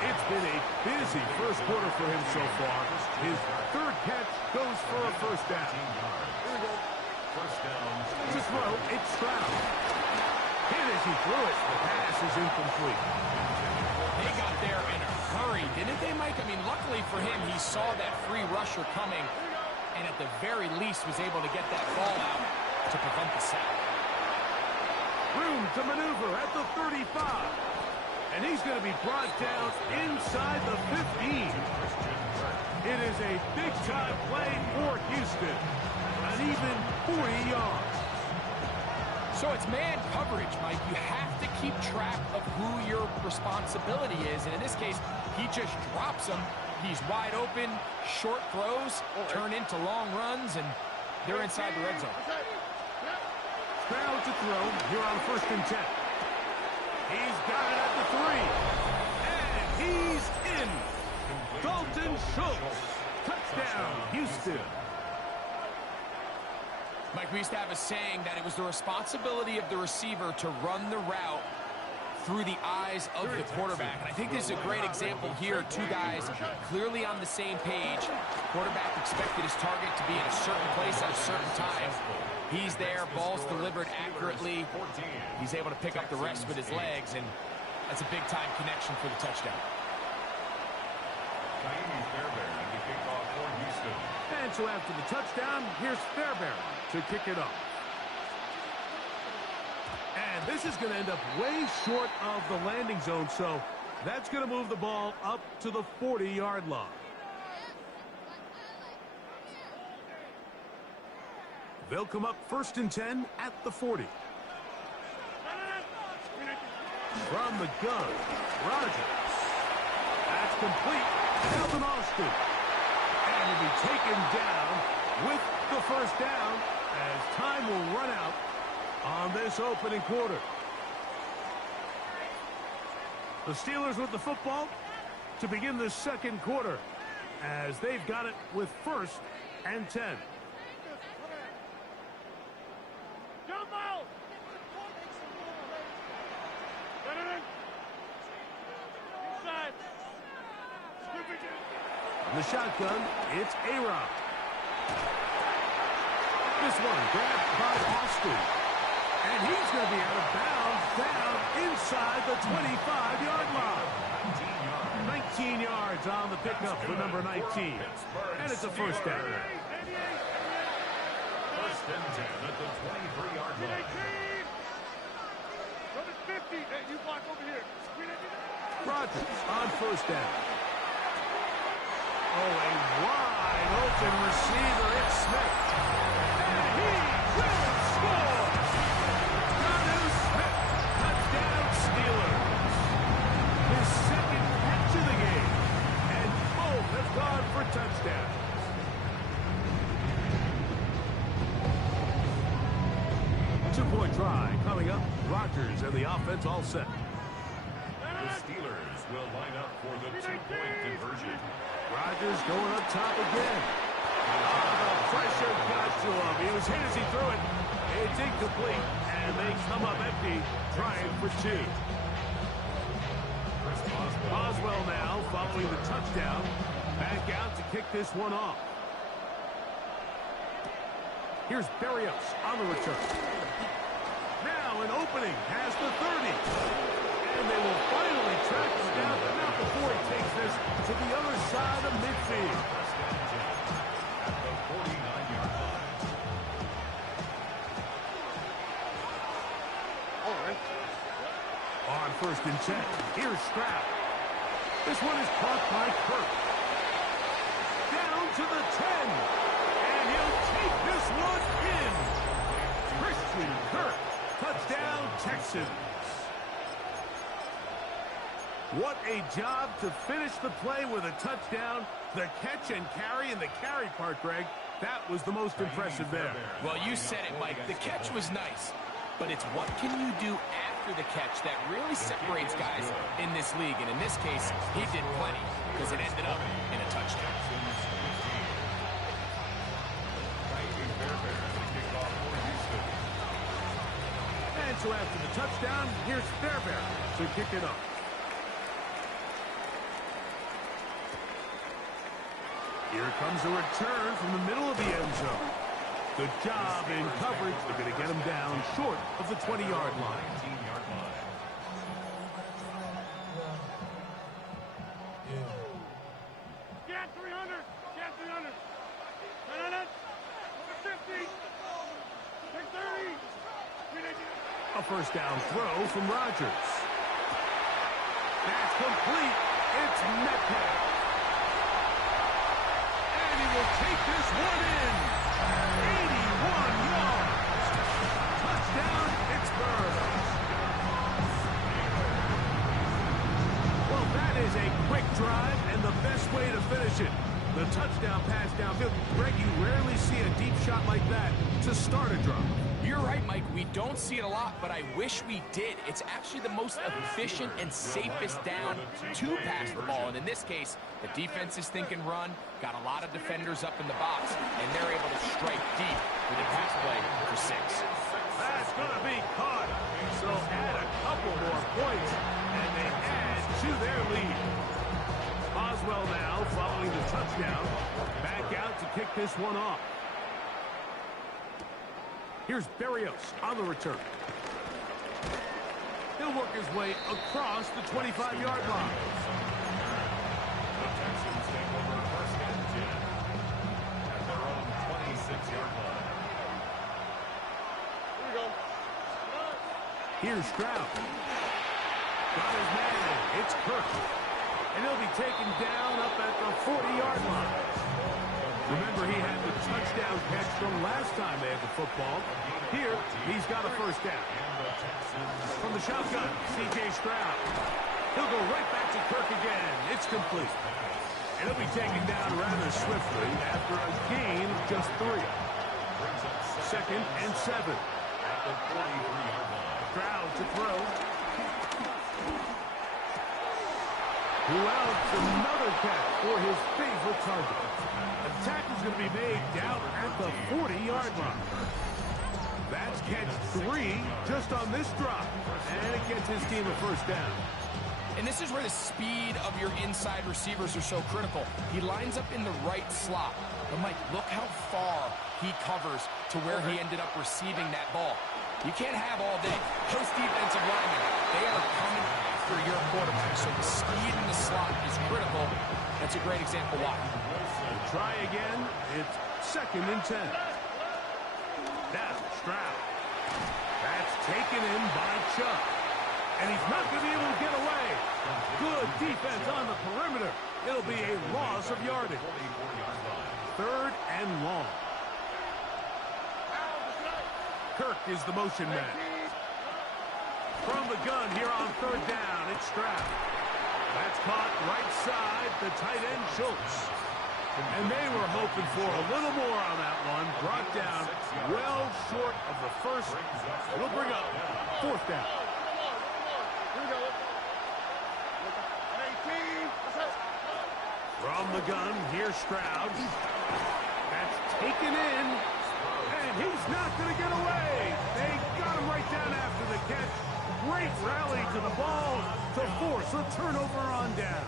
It's been a busy first quarter for him so far. His 3rd catch goes for a 1st down. Here we go. First down. To throw, it's Stroud. Hit as he threw it. The pass is incomplete. They got there in a hurry, didn't they, Mike? I mean, luckily for him, he saw that free rusher coming and at the very least was able to get that ball out to prevent the sack. Room to maneuver at the 35. And he's going to be brought down inside the 15. It is a big-time play for Houston. An even 40 yards. So it's man coverage, Mike. You have to keep track of who your responsibility is. And in this case, he just drops him. He's wide open, short throws, turn into long runs, and they're inside the red zone. Stroud to throw here on 1st and 10. He's got it at the 3. And he's in. Dalton Schultz. Touchdown, Houston. Mike, we used to have a saying that it was the responsibility of the receiver to run the route through the eyes of the quarterback. And I think this is a great example here. 2 guys clearly on the same page. Quarterback expected his target to be in a certain place at a certain time. He's there, ball's delivered accurately. He's able to pick up the rest with his legs, and that's a big-time connection for the touchdown. And so after the touchdown, here's Fairbairn to kick it off. And this is going to end up way short of the landing zone, so that's going to move the ball up to the 40-yard line. They'll come up 1st and 10 at the 40. From the gun, Rodgers. That's complete. Calvin Austin. And will be taken down with the 1st down as time will run out on this opening quarter. The Steelers with the football to begin the 2nd quarter as they've got it with 1st and 10. The shotgun, it's A-Rod. This one grabbed by Austin. And he's going to be out of bounds down inside the 25-yard line. 19 yards on the pickup for number 19. And it's a 1st down. 1st and 10 at the 23-yard line. Number 50, hey, you block over here. Rodgers on 1st down. Oh, a wide open receiver. It's Smith. And he will score. Jonnu Smith. Touchdown Steelers. His 2nd catch of the game. And both have gone for touchdowns. Two-point try coming up. Rodgers and the offense all set. The Steelers will line up for the 2-point conversion. Rodgers going up top again. The pressure got to him. He was hit as he threw it. It's incomplete, and they come up empty, trying for 2. Boswell now, following the touchdown, back out to kick this one off. Here's Berrios on the return. Now an opening past the 30. And they will finally track him down, but not before he takes this to the other side of midfield. At the 49-yard line. On 1st and 10, here's Stroud. This one is caught by Kirk. Down to the 10. And he'll take this one in. Christian Kirk. Touchdown, Texans. What a job to finish the play with a touchdown. The catch and carry, and the carry part, Greg, that was the most impressive there. Well, you said it, Mike. The catch was nice, but it's what can you do after the catch that really separates guys in this league. And in this case, he did plenty because it ended up in a touchdown. And so after the touchdown, here's Fairbairn to kick it off. Here comes a return from the middle of the end zone. Good job in coverage. They're going to get him down short of the 20-yard line. 19-yard line. Get 300. Get 300. 300. 50. 630. A first down throw from Rodgers. That's complete. It's Metcalf. He will take this one in. 81 yards. Touchdown, Pittsburgh. Well, that is a quick drive and the best way to finish it. The touchdown pass downfield. Greg, you rarely see a deep shot like that to start a drive. You're right, Mike. We don't see it a lot, but I wish we did. It's actually the most efficient and safest down to pass the ball. And in this case, the defense is thinking run, got a lot of defenders up in the box, and they're able to strike deep with a pass play for 6. That's going to be caught. So add a couple more points, and they add to their lead. Boswell now, following the touchdown, back out to kick this one off. Here's Berrios on the return. He'll work his way across the 25-yard line. The Texans take over 1st and 10 at their own 26-yard line. Here we go. Here's Stroud. Got his man. It's Kirk. And he'll be taken down up at the 40-yard line. Remember, he had the touchdown catch from last time they had the football. Here, he's got a first down. From the shotgun, C.J. Stroud. He'll go right back to Kirk again. It's complete. And he'll be taken down rather swiftly after a gain of just 3. 2nd and 7. At the 43-yard line. Stroud to throw. Who else? Another catch for his favorite target. The tackle's going to be made down at the 40-yard line. That's catch 3 just on this drop. And it gets his team a first down. And this is where the speed of your inside receivers are so critical. He lines up in the right slot. But, Mike, look how far he covers to where he ended up receiving that ball. You can't have all day. Those defensive linemen, they are coming after your quarterback. So the speed in the slot is critical. That's a great example why. Try again. It's 2nd and 10. Now Stroud. That's taken in by Chubb. And he's not going to be able to get away. Good defense on the perimeter. It'll be a loss of yardage. 3rd and long. Kirk is the motion man. From the gun here on 3rd down, it's Stroud. That's caught right side, the tight end Schultz. And they were hoping for a little more on that one. Brought down well short of the first. It'll bring up 4th down. From the gun, here's Stroud. That's taken in. And he's not going to get away. They got him right down after the catch. Great rally to the ball to force a turnover on down.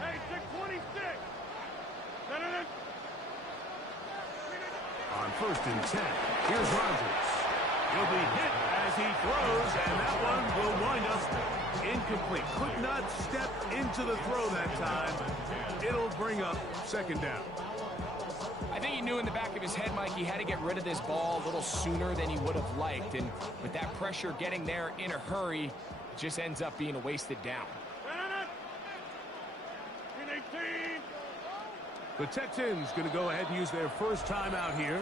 Hey, 626. No. first and 10. Here's Rodgers. He'll be hit as he throws, and that one will wind up incomplete. Could not step into the throw that time. It'll bring up second down. I think he knew in the back of his head, Mike, he had to get rid of this ball a little sooner than he would have liked. And with that pressure getting there in a hurry, it just ends up being a wasted down. The Texans going to go ahead and use their first timeout here.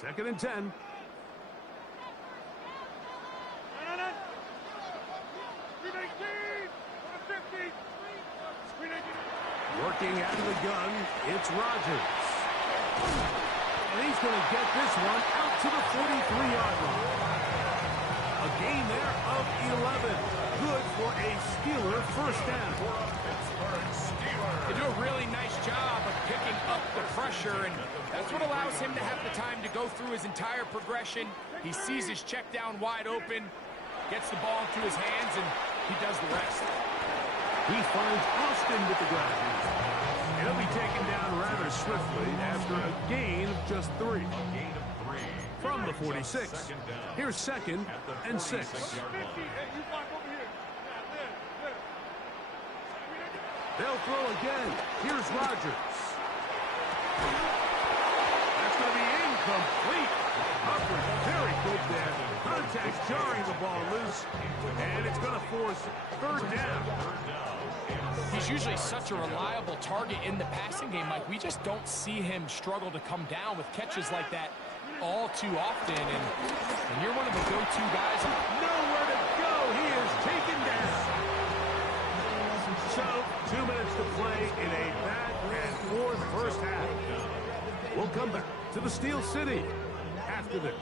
Second and 10. Working out of the gun, it's Rodgers. And he's going to get this one out to the 43-yard line. A gain there of 11. Good for a Steeler first down. They do a really nice job of picking up the pressure, and that's what allows him to have the time to go through his entire progression. He sees his check down wide open, gets the ball into his hands, and he does the rest. He finds Austin with the ground. He'll be taken down rather swiftly after a gain of just 3. From the 46. Here's second and 6. They'll throw again. Here's Rodgers. That's going to be incomplete. Upward, very good there. Contact jarring the ball loose. And it's going to force third down. He's usually such a reliable target in the passing game, Mike. We just don't see him struggle to come down with catches like that all too often. And you're one of the go-to guys. Nowhere to go. He is taken down. So, 2 minutes to play in a back-and-forth first half. We'll come back to the Steel City after this.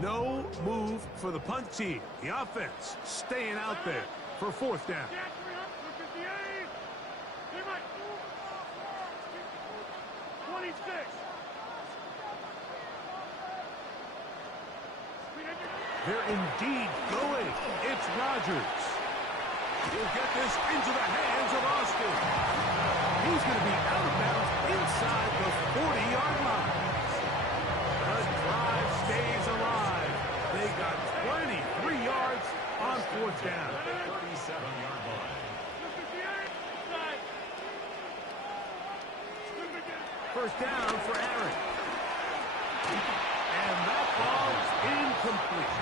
No move for the punt team. The offense staying out there for fourth down. They're indeed going. It's Rodgers. He'll get this into the hands of Austin. He's going to be out of bounds inside the 40-yard line. The drive stays alive. They got 23 yards on fourth down. 37-yard line. First down for Aaron. And that ball's incomplete.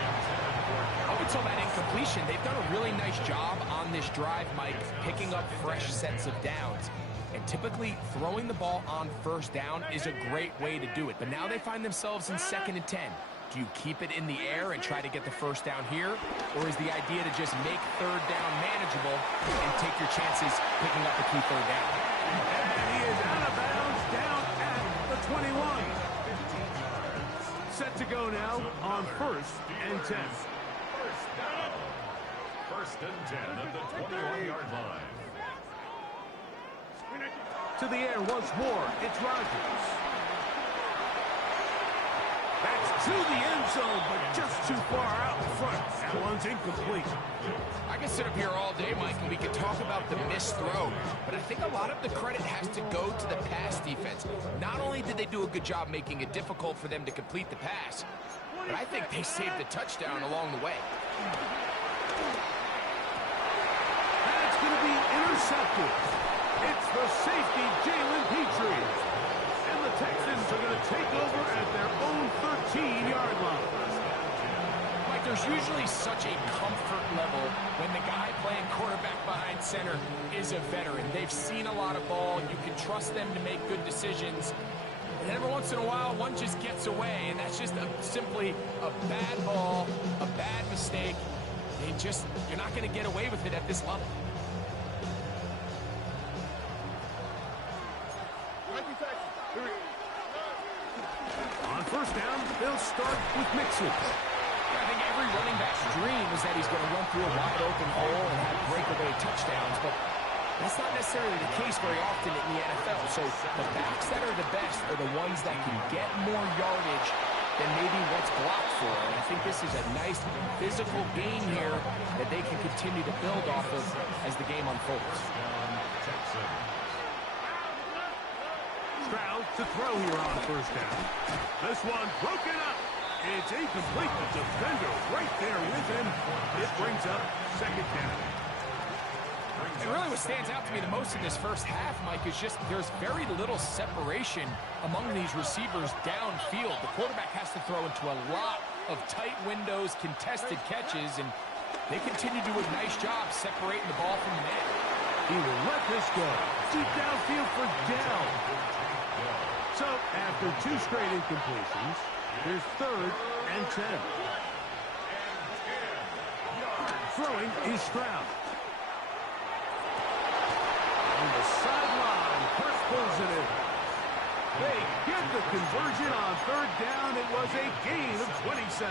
Up until that incompletion, they've done a really nice job on this drive, Mike, picking up fresh sets of downs. And typically, throwing the ball on first down is a great way to do it. But now they find themselves in second and 10. Do you keep it in the air and try to get the first down here? Or is the idea to just make third down manageable and take your chances picking up a key third down? And he is out of bounds down at the 21. Set to go now on first and 10. First and 10 at the 21-yard line. To the air once more. It's Rodgers. That's to the end zone, but just too far out in front. That one's incomplete. I can sit up here all day, Mike, and we can talk about the missed throw, but I think a lot of the credit has to go to the pass defense. Not only did they do a good job making it difficult for them to complete the pass, but I think they saved the touchdown along the way. That's going to be intercepted. It's the safety, Jalen Petrie. And the Texans are going to take over at their own 13-yard line. Mike, there's usually such a comfort level when the guy playing quarterback behind center is a veteran. They've seen a lot of ball. You can trust them to make good decisions. And every once in a while, one just gets away, and that's just simply a bad ball, a bad mistake. You're not going to get away with it at this level. On first down, they'll start with Mixon. I think every running back's dream is that he's going to run through a wide open hole and have breakaway touchdowns, but That's not necessarily the case very often in the NFL. So the backs that are the best are the ones that can get more yardage than maybe what's blocked for. And I think this is a nice physical gain here that they can continue to build off of as the game unfolds. Stroud to throw here on first down. This one broken up. It's incomplete. The defender right there with him. It brings up second down. And really what stands out to me the most in this first half, Mike, is just there's very little separation among these receivers downfield. The quarterback has to throw into a lot of tight windows, contested catches, and they continue to do a nice job separating the ball from the man. He will let this go. Deep downfield for down. So after 2 straight incompletions, there's 3rd and 10. Throwing is Stroud. On the sideline, Kirk pulls it in. They get the conversion on 3rd down. It was a gain of 27.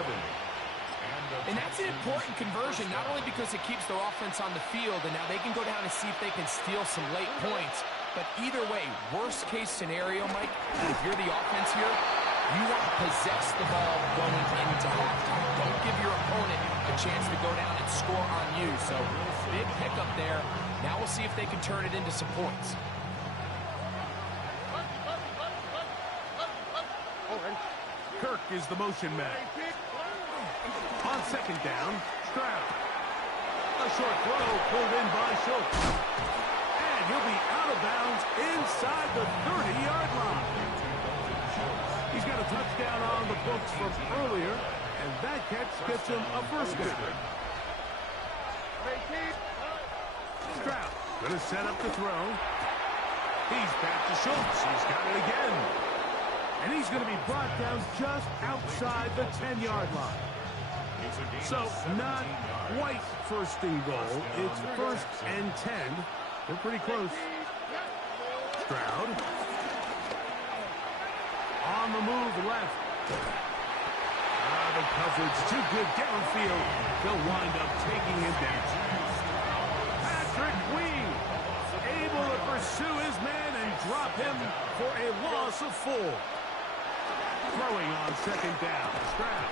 And that's an important conversion, not only because it keeps their offense on the field, and now they can go down and see if they can steal some late points. But either way, worst case scenario, Mike, if you're the offense here, you want to possess the ball going into halftime. Don't give your opponent a chance to go down and score on you. So big pickup there. Now we'll see if they can turn it into some points. Kirk is the motion man. On second down, Stroud. A short throw pulled in by Schultz. And he'll be out of bounds inside the 30-yard line. He's got a touchdown on the books from earlier, and that catch gets him a first down. Stroud going to set up the throw. He's back to Schultz. He's got it again. And he's going to be brought down just outside the 10-yard line. So not quite first and goal. It's 1st and 10. They're pretty close. Stroud. On the move left. The coverage too good downfield. They'll wind up taking him down. Patrick Queen able to pursue his man and drop him for a loss of 4. Throwing on second down. Stroud.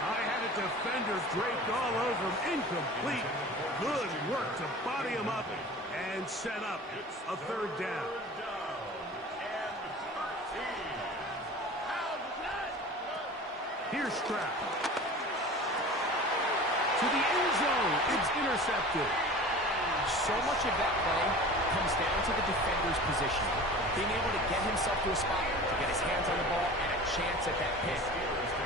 I had a defender draped all over him. Incomplete. Good work to body him up and set up a 3rd down. Here's Stroud. To the end zone. It's intercepted. So much of that play comes down to the defender's position. Being able to get himself to a spot, to get his hands on the ball, and a chance at that pick.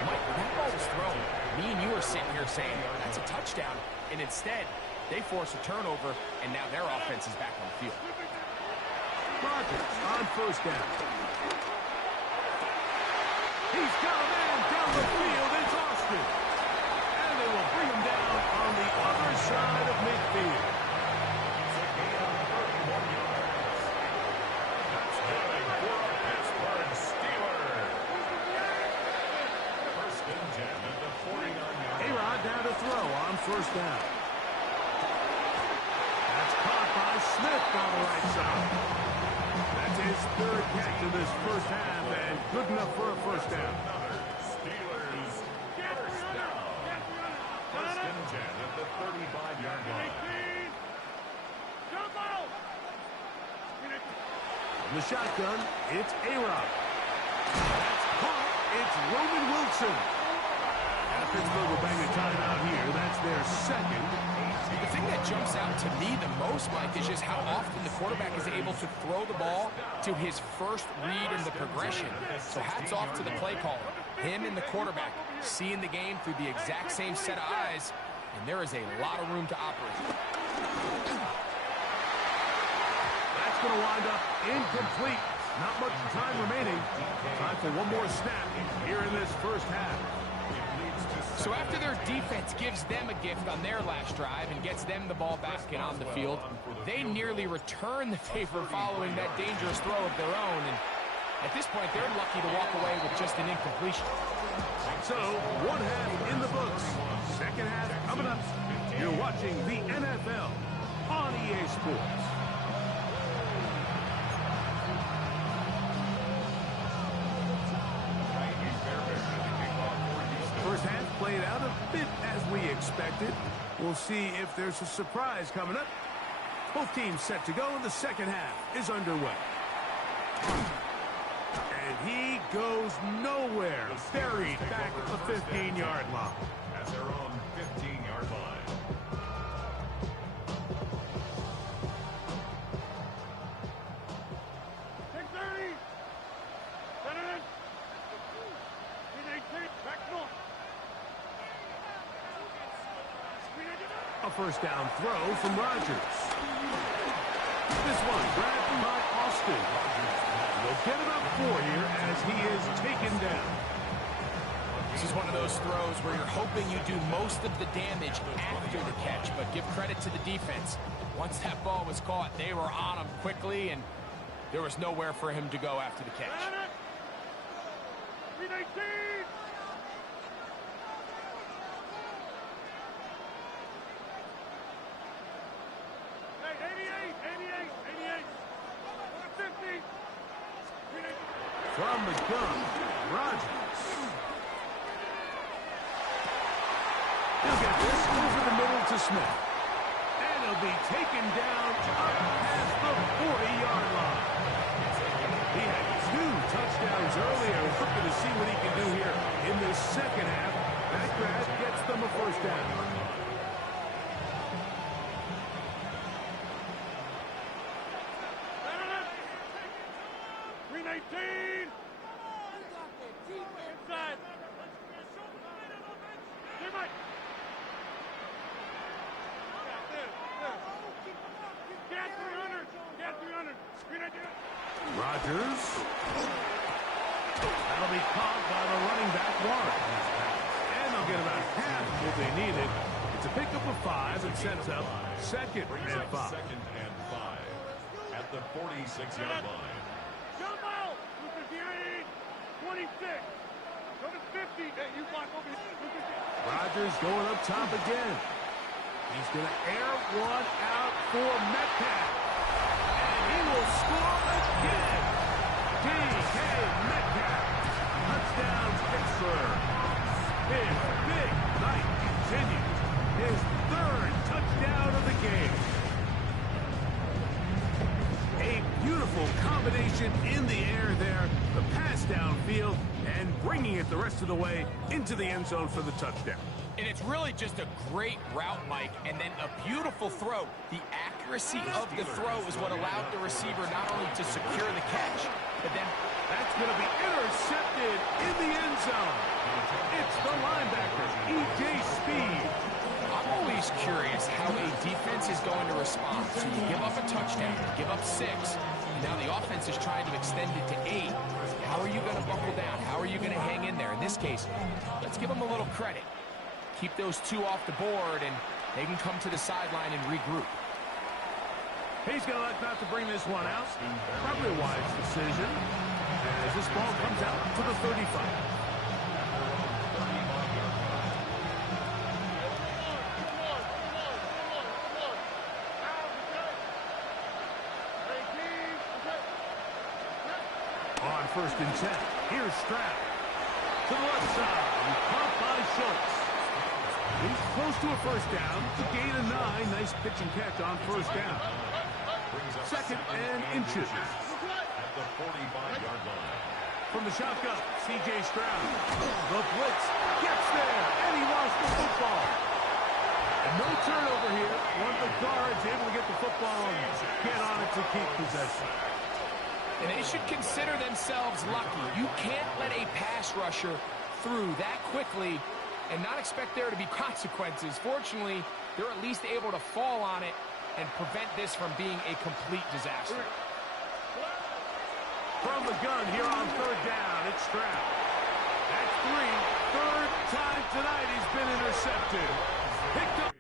Mike, when that ball was thrown, me and you are sitting here saying, that's a touchdown. And instead, they force a turnover, and now their offense is back on the field. Rodgers on first down. He's got a man down the field. It's Austin. And they will bring him down on the other side of midfield. Down to throw on first down. That's caught by Smith on the right side. That's his 3rd catch of this first half, and good enough for a first down. Steelers first down. 1st and 10 at the 35-yard line. From the shotgun, it's A-Rod. That's caught. It's Roman Wilson. Pittsburgh will bang a timeout here. That's their 2nd. The thing that jumps out to me the most, Mike, is just how often the quarterback is able to throw the ball to his first read in the progression. So hats off to the play caller. Him and the quarterback seeing the game through the exact same set of eyes, and there is a lot of room to operate. That's going to wind up incomplete. Not much time remaining. Time for one more snap here in this first half. So after their defense gives them a gift on their last drive and gets them the ball back and on the field, they nearly return the favor following that dangerous throw of their own. And at this point, they're lucky to walk away with just an incompletion. So, one half in the books. Second half coming up. You're watching the NFL on EA Sports. played out a bit as we expected. We'll see if there's a surprise coming up. Both teams set to go, and the second half is underway. And he goes nowhere. Buried back at the 15-yard line. At their own 15-yard line. A first down throw from Rodgers. This one grabbed by Austin. They'll get about 4 here as he is taken down. This is one of those throws where you're hoping you do most of the damage after the catch, but give credit to the defense. Once that ball was caught, they were on him quickly, and there was nowhere for him to go after the catch. From the gun, Rodgers. He'll get this over the middle to Smith. And he'll be taken down up past the 40-yard line. He had 2 touchdowns earlier. Looking to see what he can do here in this second half. That grab gets them a first down. Rodgers. That'll be caught by the running back, Warren. And they'll get about half what they needed. It's a pickup of 5 and sets up second and 5. Second and 5 at the 46-yard line. Jump out! Lucas, behind 26. Go to 50. Hey, you block over here. Rodgers going up top again. He's going to air one out for Metcalf. And he will score again. D.K. Metcalf. Touchdown, Pittsburgh. His big night continues. His 3rd touchdown of the game. A beautiful combination in the air there. The pass downfield and bringing it the rest of the way into the end zone for the touchdown. And it's really just a great route, Mike, and then a beautiful throw. The accuracy of the throw is what allowed the receiver not only to secure the catch, but then that's going to be intercepted in the end zone. It's the linebacker, E.J. Speed. I'm always curious how a defense is going to respond. So you give up a touchdown, you give up 6, and now the offense is trying to extend it to 8. How are you going to buckle down? How are you going to hang in there? In this case, let's give them a little credit. Keep those 2 off the board, and they can come to the sideline and regroup. He's going to like not to bring this one out. Probably a wise decision as this ball comes out to the 35. On 1st and 10, here's Stroud. To the left side, caught by Schultz. He's close to a first down. The gain of 9. Nice pitch and catch on first down. 2nd and inches. At the 45-yard line. From the shotgun, C.J. Stroud. The blitz gets there, and he lost the football. And no turnover here. One of the guards able to get the football and get on it to keep possession. And they should consider themselves lucky. You can't let a pass rusher through that quickly and not expect there to be consequences. Fortunately, they're at least able to fall on it and prevent this from being a complete disaster. From the gun here on 3rd down, it's Stroud. That's 3. 3rd time tonight he's been intercepted. Picked up.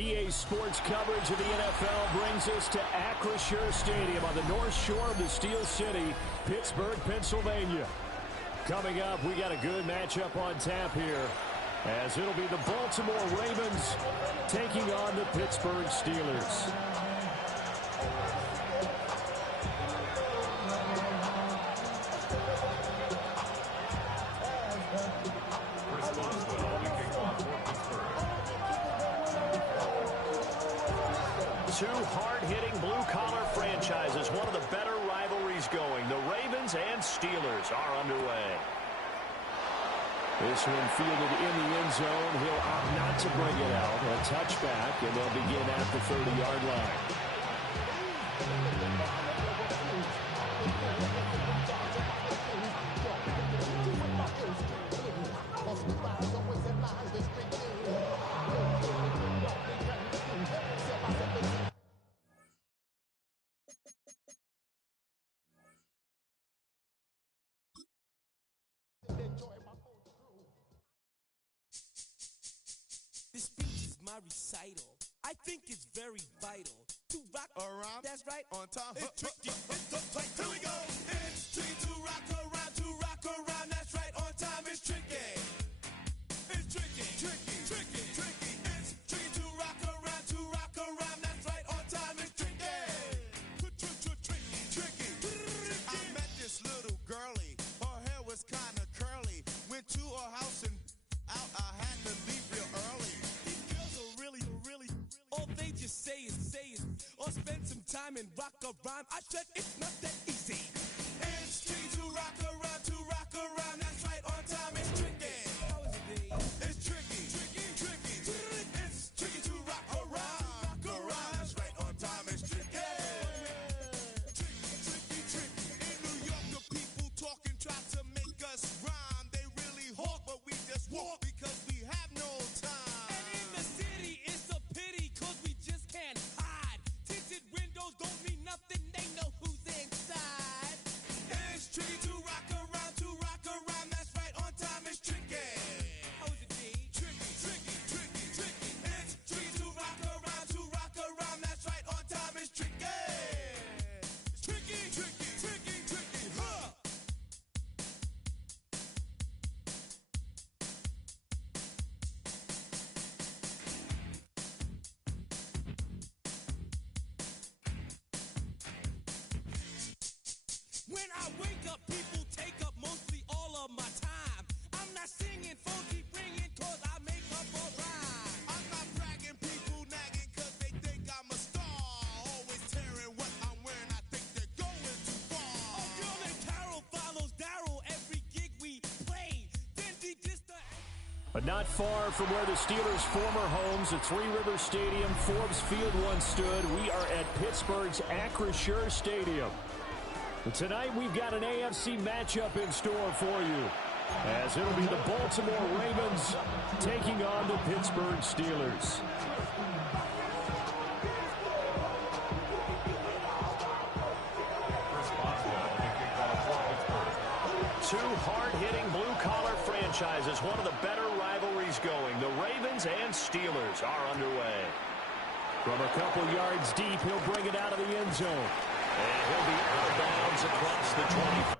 EA Sports coverage of the NFL brings us to Acrisure Stadium on the north shore of the Steel City, Pittsburgh, Pennsylvania. Coming up, we got a good matchup on tap here, as it'll be the Baltimore Ravens taking on the Pittsburgh Steelers. Two hard-hitting blue-collar franchises, one of the better rivalries going. The Ravens and Steelers are underway. This one fielded in the end zone. He'll opt not to bring it out. A touchback, and they'll begin at the 30-yard line. This speech is my recital. I think it's very vital to rock around. That's right, on time. It's tricky, it's uptight. Here we go. It's tricky to rock around. That's right, on time. It's tricky. It's tricky, tricky, tricky, tricky. It's tricky to rock around. That's right, on time. It's tricky. Tricky, tricky. I met this little girlie. Her hair was kind of curly. Went to her house and out. I had to leave real early. All they just say is, or spend some time and rock a rhyme. I said it's not that easy. It's tricky to rock around. That's right, on time. It's tricky. It's tricky, tricky, tricky. It's tricky to rock around. That's right, on time. It's tricky. Tricky. In New York, the people talking try to make us rhyme. They really hawk, but we just walk because we have no time. And in the city, it's a pity, cause we just can't hide. Tinted windows don't mean nothing, they know who's inside. It's tricky to rock around. That's right, on time. It's tricky. How is it, D? Tricky. It's tricky to rock around. That's right, on time. It's tricky. Tricky, huh? When I wake up, people take up mostly all of my time. I'm not singing, phone keep ringing, cause I make up a rhyme. I'm not bragging, people nagging, cause they think I'm a star. Always tearing what I'm wearing, I think they're going too far. A girl named Carol follows Daryl every gig we play. Then he just But not far from where the Steelers' former homes at Three River Stadium, Forbes Field once stood, we are at Pittsburgh's Acrisure Stadium. And tonight we've got an AFC matchup in store for you, as it'll be the Baltimore Ravens taking on the Pittsburgh Steelers. Two hard-hitting blue-collar franchises, one of the better rivalries going. The Ravens and Steelers are underway. From a couple yards deep, he'll bring it out of the end zone. And he'll be out of bounds across the 20.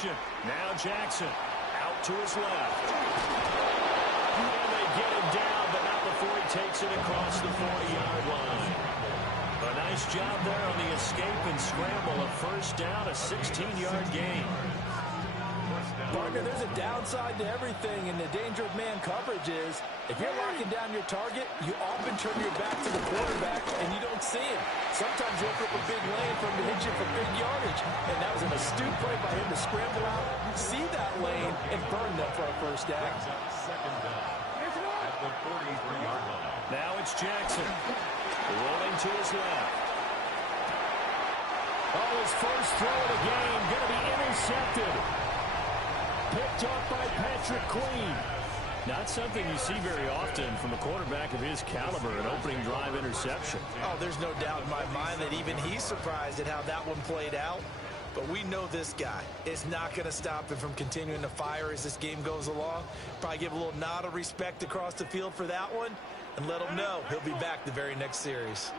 action. Now Jackson out to his left. And they get him down, but not before he takes it across the 40-yard line. A nice job there on the escape and scramble. A first down, a 16-yard gain. Partner, there's a downside to everything, and the danger of man coverage is if you're locking down your target, you often turn your back to the quarterback and you don't see him. Sometimes you open up a big lane for him to hit you for big yardage, and that was an astute play by him to scramble out, see that lane, and burn them for a first down. Second down at the 43-yard line. Now it's Jackson rolling to his left. Oh, his first throw of the game going to be intercepted. Picked up by Patrick Queen. Not something you see very often from a quarterback of his caliber, an opening drive interception. Oh, there's no doubt in my mind that even he's surprised at how that one played out. But we know this guy is not going to stop him from continuing to fire as this game goes along. Probably give a little nod of respect across the field for that one and let him know he'll be back the very next series.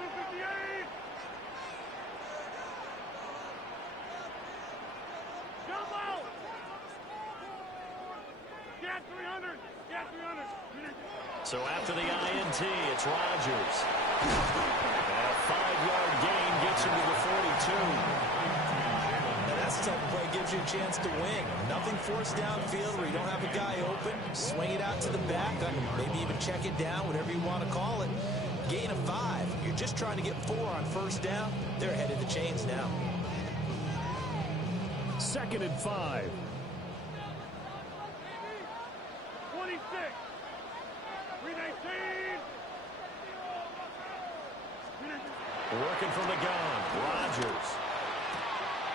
So after the INT, it's Rodgers. And a 5-yard gain gets him to the 42. Now that's the type of play that gives you a chance to win. Nothing forced downfield where you don't have a guy open. Swing it out to the back, maybe even check it down, whatever you want to call it. Gain of 5. You're just trying to get 4 on first down. They're ahead of the chains now. 2nd and 5. 26. 319. Working from the gun, Rodgers.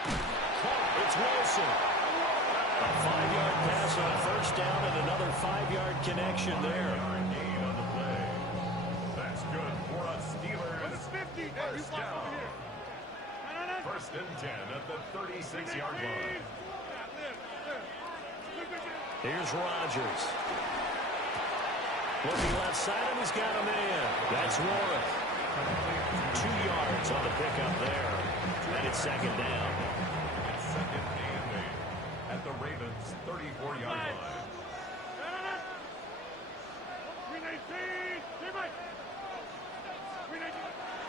It's Wilson. A 5-yard pass on a first down and another 5-yard connection there. Gain on the play. That's good for us Steelers. 50. First down. First and 10 at the 36-yard line. Here's Rodgers. Looking left side, and he's got a man. That's Warren. 2 yards on the pickup there. And it's second down. Second and 8 at the Ravens' 34-yard line.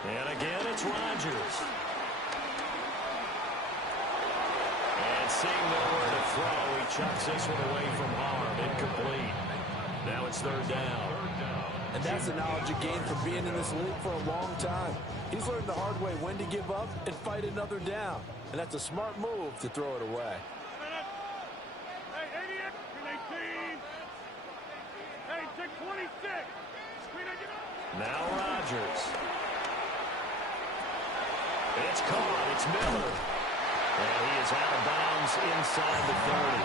And again, it's Rodgers. And seeing nowhere to throw, he chucks this one away from harm. Incomplete. Now it's third down. And that's the knowledge you gain from being in this league for a long time. He's learned the hard way when to give up and fight another down. And that's a smart move to throw it away. Now Rodgers. It's caught. It's Miller. And he is out of bounds inside the 30.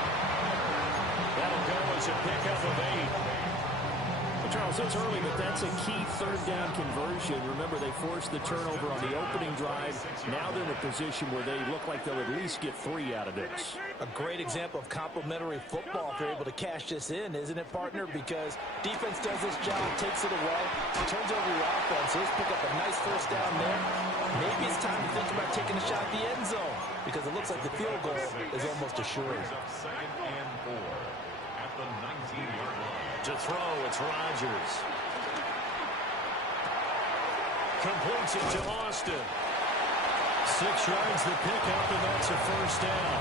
That'll go as a pickup of 8. Charles, it's early, but that's a key third down conversion. Remember, they forced the turnover on the opening drive. Now they're in a position where they look like they'll at least get 3 out of this. A great example of complementary football if they're able to cash this in, isn't it, partner? Because defense does this job, takes it away, turns over your offense. Let's pick up a nice first down there. Maybe it's time to think about taking a shot at the end zone because it looks like the field goal is almost assured. Second and 4 at the 19-yard line. To throw, it's Rodgers. Completes it to Austin. 6 yards the pickup, and that's a first down.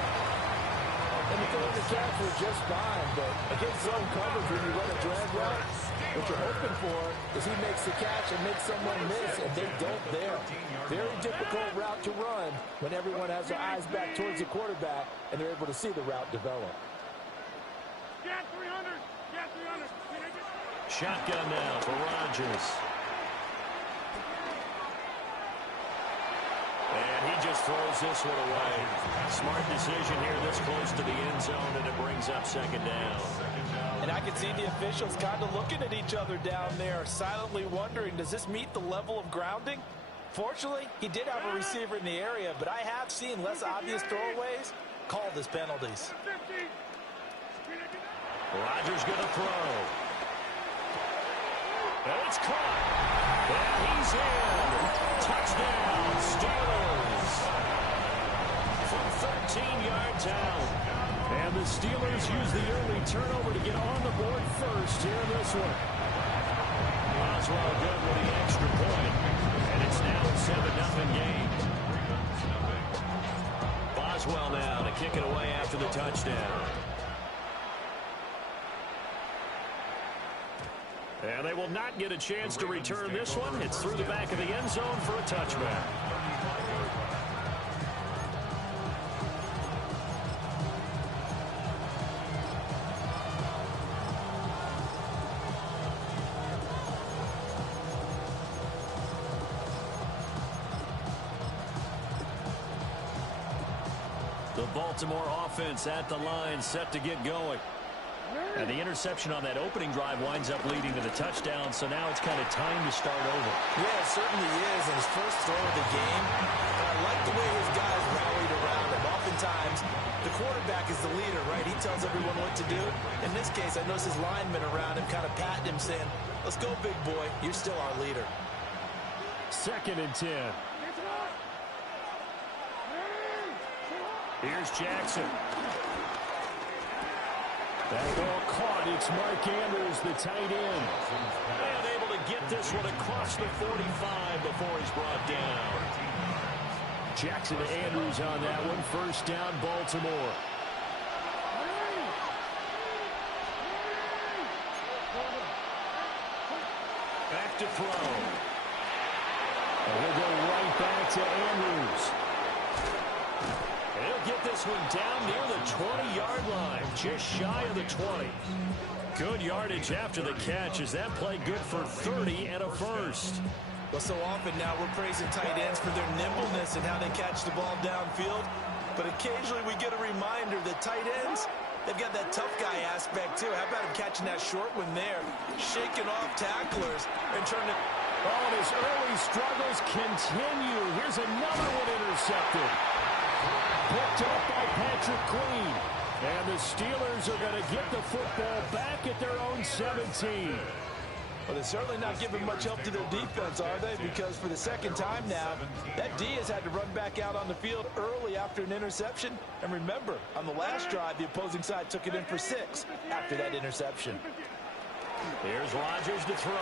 And the throw and the catch were just fine, but against zone coverage when you run a drag route, what you're hoping for is he makes the catch and makes someone miss, and they don't there. Very difficult route to run when everyone has their eyes back towards the quarterback and they're able to see the route develop. Shotgun now for Rodgers. And he just throws this one away. Smart decision here this close to the end zone, and it brings up second down. And I can see the officials kind of looking at each other down there, silently wondering, does this meet the level of grounding? Fortunately, he did have a receiver in the area, but I have seen less obvious throwaways called as penalties. Rodgers going to throw. And it's caught. And he's in. Touchdown, Steelers. From 13 yards out. And the Steelers use the early turnover to get on the board first here in this one. Boswell good with the extra point. And it's now a 7-0 game. Boswell now to kick it away after the touchdown. And they will not get a chance to return this one. It's through the back of the end zone for a touchback. The Baltimore offense at the line, set to get going. And the interception on that opening drive winds up leading to the touchdown, so now it's kind of time to start over. Yeah, it certainly is, and his first throw of the game. And I like the way his guys rallied around him. Oftentimes, the quarterback is the leader, right? He tells everyone what to do. In this case, I noticed his linemen around him kind of patting him, saying, let's go, big boy. You're still our leader. 2nd and 10. Here's Jackson. That ball caught. It's Mark Andrews, the tight end. And able to get this one across the 45 before he's brought down. Jackson to Andrews on that one. First down, Baltimore. Back to throw. And we'll go right back to Andrews. And he'll get this one down near the 20-yard line, just shy of the 20. Good yardage after the catch. Is that play good for 30 and a first? Well, so often now we're praising tight ends for their nimbleness and how they catch the ball downfield. But occasionally we get a reminder that tight ends, they've got that tough guy aspect too. How about him catching that short one there, shaking off tacklers and turning. Oh, and his early struggles continue. Here's another one intercepted. Picked up by Patrick Queen. And the Steelers are going to get the football back at their own 17. Well, they're certainly not giving much help to their defense, are they? Because for the second time now, that D has had to run back out on the field early after an interception. And remember, on the last drive, the opposing side took it in for 6 after that interception. Here's Rodgers to throw.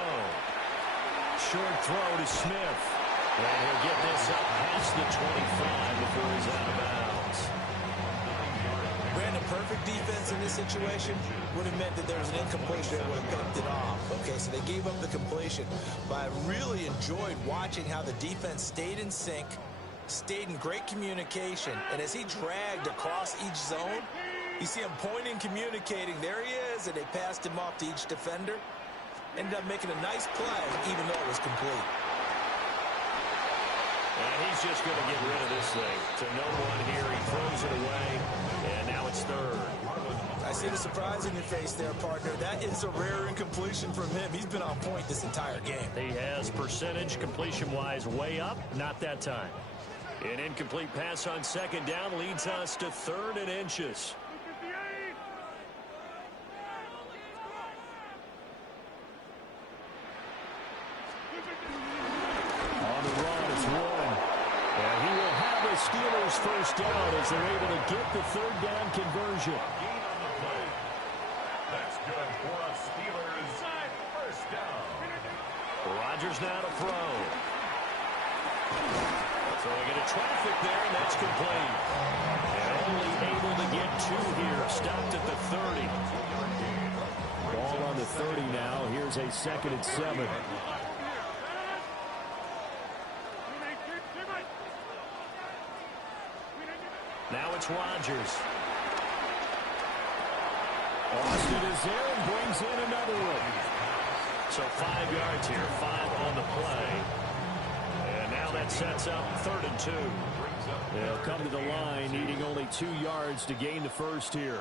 Short throw to Smith. And he'll get this up past the 25 before he's out of bounds. Brandon, perfect defense in this situation would have meant that there was an incompletion that would have picked it off. Okay, so they gave up the completion. But I really enjoyed watching how the defense stayed in sync, stayed in great communication. And as he dragged across each zone, you see him pointing, communicating. There he is, and they passed him off to each defender. Ended up making a nice play, even though it was complete. And he's just going to get rid of this thing. To no one here. He throws it away. And now it's 3rd. I see the surprise in your face there, partner. That is a rare incompletion from him. He's been on point this entire game. He has percentage completion-wise way up. Not that time. An incomplete pass on 2nd down leads us to 3rd and inches. On the run, it's Warren. And he will have the Steelers first down as they're able to get the 3rd down conversion. That's good for a Steelers first down. Rodgers now to throw. Throwing into traffic there, and that's complete. And only able to get 2 here. Stopped at the 30. Ball on the 30 now. Here's a 2nd and 7. Now it's Rodgers. Austin is there and brings in another one. So 5 yards here, 5 on the play. And now that sets up 3rd and 2. They'll come to the line, needing only 2 yards to gain the first here.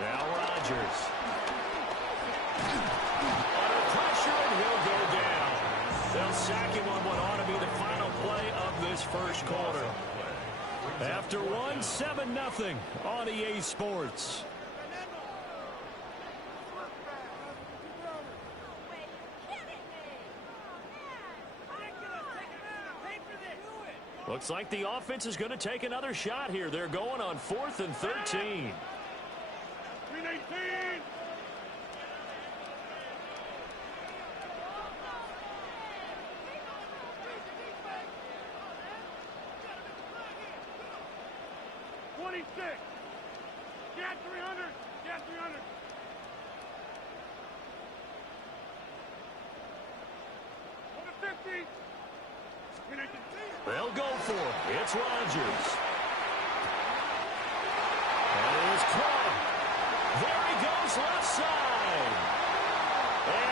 Now Rodgers. Under pressure, and he'll go down. They'll sack him on what ought to be the final play of this first quarter. After 1, 7-0 on EA Sports. Looks like the offense is going to take another shot here. They're going on 4th and 13. 319. Get 300. Get 300. Over 50. They'll go for it. It's Rodgers. And it is caught. There he goes left side. And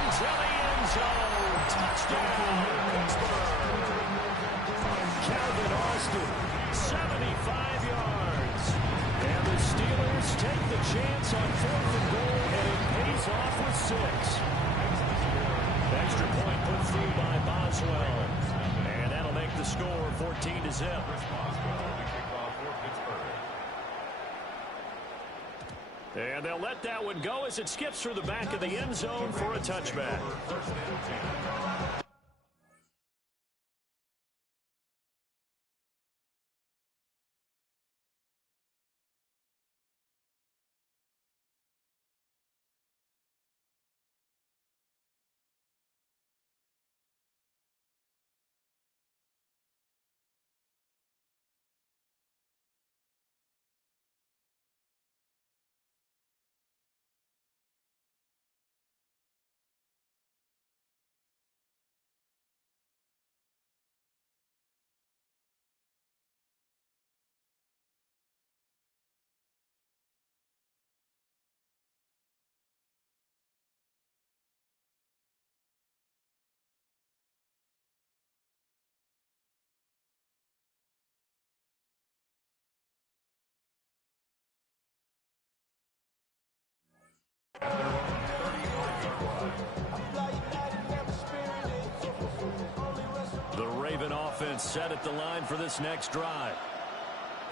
into the end zone. Touchdown, Pittsburgh. Calvin Austin, 75 yards. And the Steelers take the chance on 4th and goal, and it pays off with 6. Extra point put through by Boswell. And that'll make the score 14-0. And they'll let that one go as it skips through the back of the end zone for a touchback. The Raven offense set at the line for this next drive.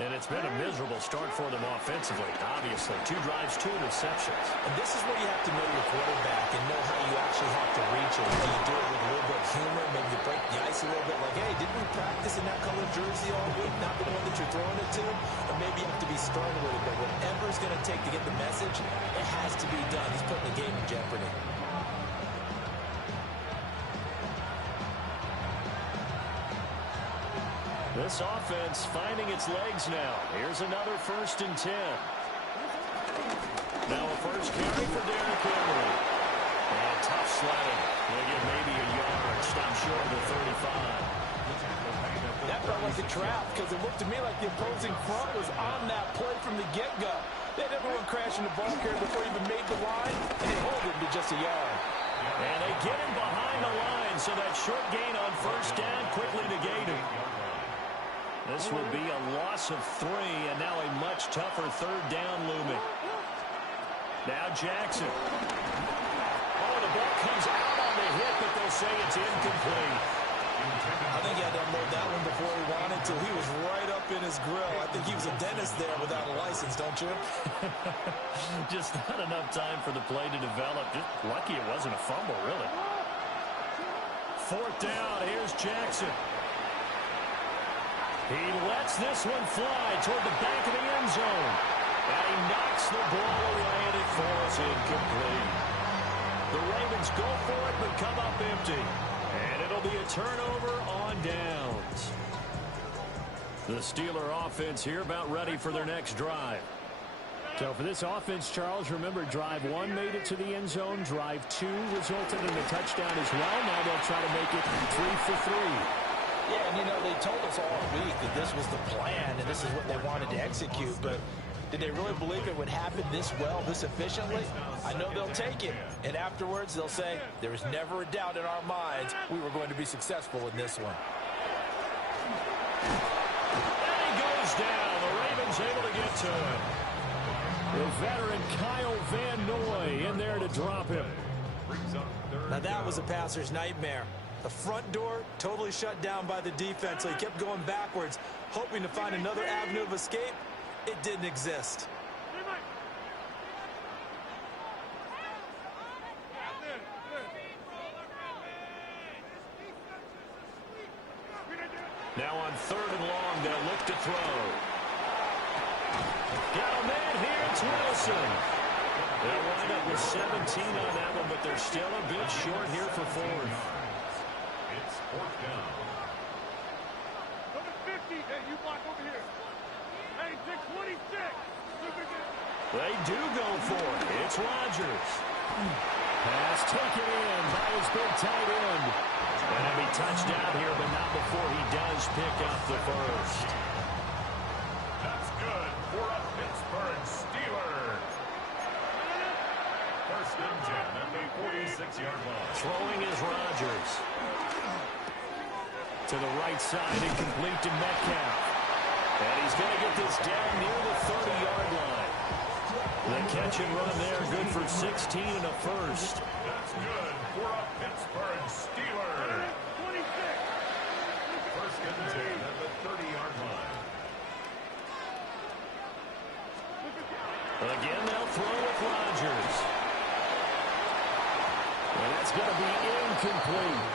And it's been a miserable start for them offensively, obviously. 2 drives, 2 interceptions. And this is where you have to know your quarterback and know how you actually have to reach him. Do you do it with a little bit of humor? Maybe you break the ice a little bit like, hey, didn't we practice in that colored jersey all week? Not the one that you're throwing it to? Or maybe you have to be stern with it. But whatever it's going to take to get the message, it has to be done. He's putting the game in jeopardy. This offense finding its legs now. Here's another 1st and 10. Now a first carry for Derrick Henry. And tough sledding. They get maybe a yard. Stop short of the 35. That felt like a trap because it looked to me like the opposing front was on that play from the get-go. They had everyone crashing the ball carrier before he even made the line, and they hold it to just a yard. And they get him behind the line, so that short gain on 1st down quickly negated. This will be a loss of 3, and now a much tougher 3rd down looming. Now Jackson. Oh, the ball comes out on the hit, but they'll say it's incomplete. I think he had to unload that one before he wanted to. He was right up in his grill. I think he was a dentist there without a license, don't you? Just not enough time for the play to develop. Just lucky it wasn't a fumble, really. 4th down. Here's Jackson. He lets this one fly toward the back of the end zone. And he knocks the ball away, and it falls incomplete. The Ravens go for it, but come up empty. And it'll be a turnover on downs. The Steeler offense here about ready for their next drive. So for this offense, Charles, remember drive 1 made it to the end zone. Drive 2 resulted in a touchdown as well. Now they'll try to make it 3 for 3. Yeah, and you know, they told us all week that this was the plan and this is what they wanted to execute, but did they really believe it would happen this well, this efficiently? I know they'll take it, and afterwards they'll say, there was never a doubt in our minds we were going to be successful in this one. And he goes down. The Ravens able to get to him. The veteran Kyle Van Noy in there to drop him. Now that was a passer's nightmare. The front door totally shut down by the defense, so he kept going backwards, hoping to find another avenue of escape. It didn't exist. Now on 3rd and long, they'll look to throw. Got a man here, it's Wilson. They'll wind up with 17 on that one, but they're still a bit short here for 4th. It's 4th down. Number 50, hey, you block over here. Hey, 626. They do go for it. It's Rodgers. Pass taken in by his big tight end. And he'll be touchdown here, but not before he does pick up the first. That's good for a Pittsburgh Steeler. 1st and 10 at the 46-yard line. Throwing is Rodgers. To the right side, incomplete to Metcalf. And he's going to get this down near the 30-yard line. The catch and run there, good for 16 and a first. That's good for a Pittsburgh Steeler. 1st and 10 at the 30-yard line. Again, they'll throw with Rodgers. And that's going to be incomplete.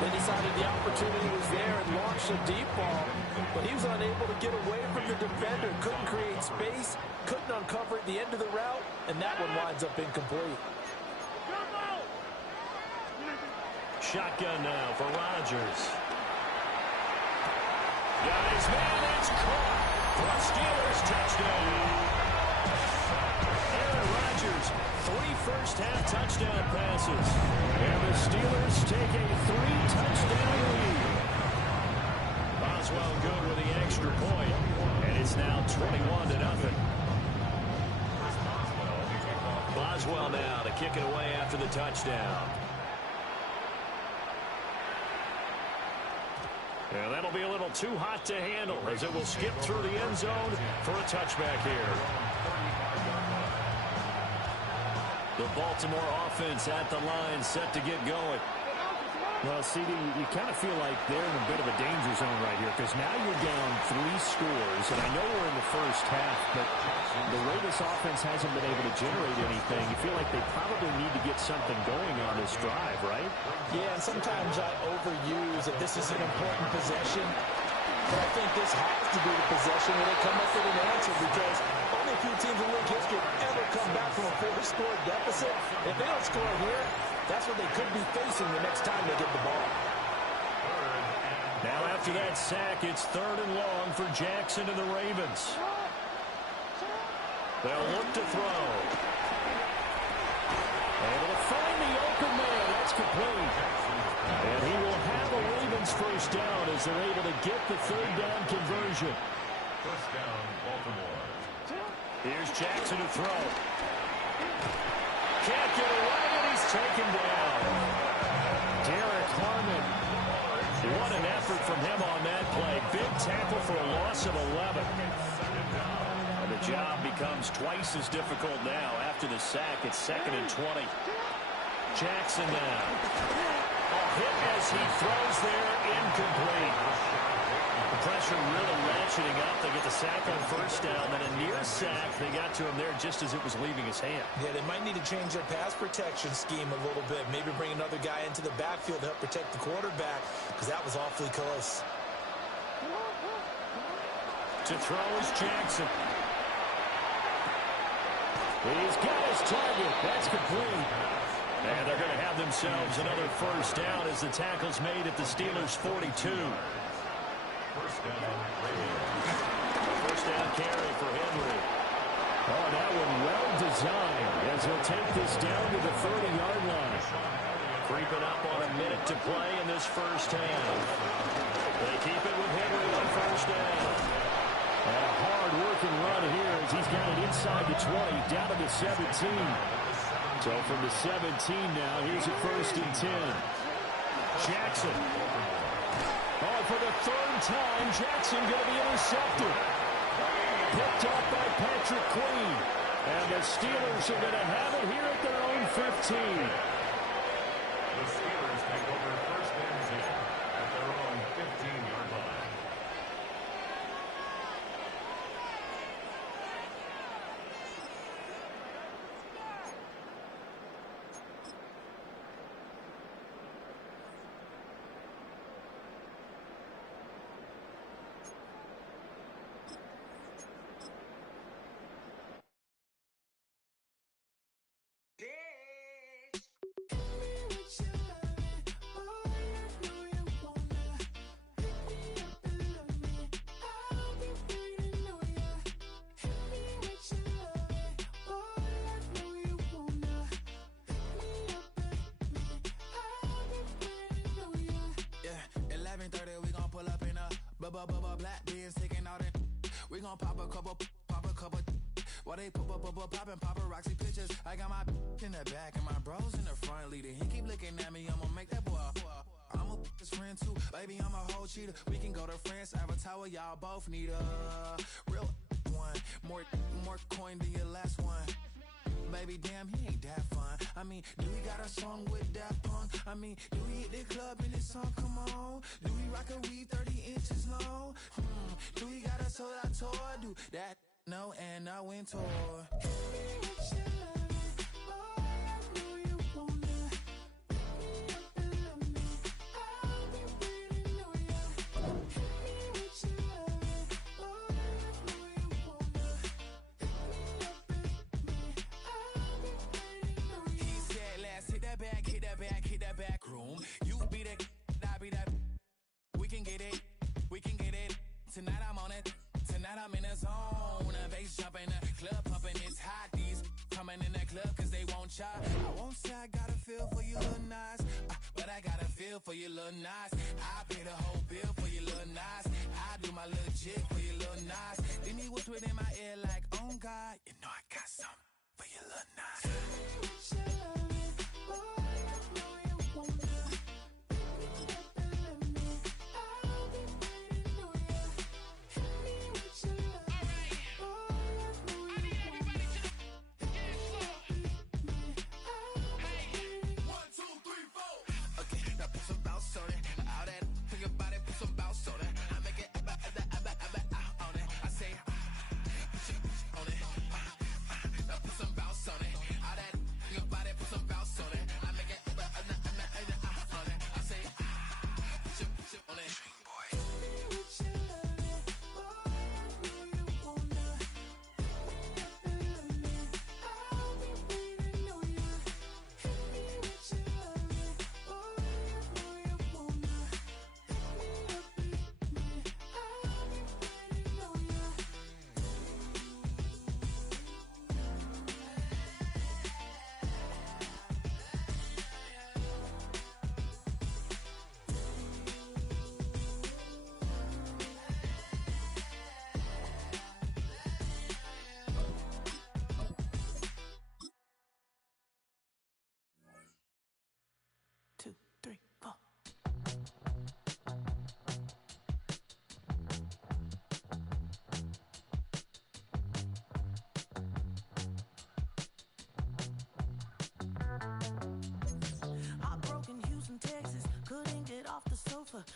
They decided the opportunity was there and launched a deep ball, but he was unable to get away from the defender, couldn't create space, couldn't uncover at the end of the route, and that one winds up incomplete. Shotgun now for Rodgers. Got his man, it's caught for a Steelers touchdown. Aaron Rodgers, 3 first-half touchdown passes. And the Steelers take a 3-touchdown lead. Boswell good with the extra point, and it's now 21-0. Boswell now to kick it away after the touchdown. And that'll be a little too hot to handle as it will skip through the end zone for a touchback here. The Baltimore offense at the line, set to get going. Well, CD, you kind of feel like they're in a bit of a danger zone right here because now you're down 3 scores, and I know we're in the first half, but the way this offense hasn't been able to generate anything, you feel like they probably need to get something going on this drive, right? Yeah, and sometimes I overuse that this is an important possession, but I think this has to be the possession where they come up with an answer because only a few teams in league history ever come back from a 4-score deficit. If they don't score here, that's what they could be facing the next time they get the ball. Now after that sack, it's 3rd and long for Jackson and the Ravens. They'll look to throw. Able to find the open man. That's complete. And he will have a Ravens first down as they're able to get the 3rd down conversion. First down, Baltimore. Here's Jackson to throw. Can't get away, and he's taken down. Derek Harmon. What an effort from him on that play. Big tackle for a loss of 11. And the job becomes twice as difficult now after the sack. It's 2nd and 20. Jackson now. A hit as he throws there, incomplete. The pressure really ratcheting up. They get the sack on first down, then a near sack. They got to him there just as it was leaving his hand. Yeah, they might need to change their pass protection scheme a little bit. Maybe bring another guy into the backfield to help protect the quarterback because that was awfully close. To throw is Jackson. He's got his target. That's complete. And they're going to have themselves another first down as the tackle's made at the Steelers' 42. First down, First down carry for Henry. Oh, that one well designed as he'll take this down to the 30-yard line. Creeping up on a minute to play in this first half. They keep it with Henry on first down. And a hard-working run here as he's got it inside the 20, down to the 17. So from the 17 now, here's a 1st and 10. Jackson. Oh, for the 3rd time, Jackson going to be intercepted. Picked up by Patrick Queen. And the Steelers are going to have it here at their own 15. the Steelers take over 1st and 10 at their own 15-yard line. Black beers taking all that. We gon' pop a couple. While they poppin' paparazzi pictures. I got my in the back and my bros in the front leading. He keep looking at me, I'ma make that boy. I'm a his friend too, baby, I'm a whole cheater. We can go to France, Avatar, y'all both need a real one. More coin than your last one. Baby, damn, he ain't that fun. I mean, do he got a song with that punk? I mean, do he hit the club in his song? Come on. Do he rock a weed 30 inches long? Do he got a sold out tour? Do that? No, and I went tour. Hit that back room. You be that, I be that. We can get it. Tonight I'm on it. Tonight I'm in a zone. A bass jumping, a club pumping. It's hot. These coming in the club cause they won't chop. I won't say I got a feel for you little nice, but I got a feel for you little nice. I pay the whole bill for you little nice. I do my little jig for you little nice. Then he whispered in my ear like, oh God, you know I got something for you little nice.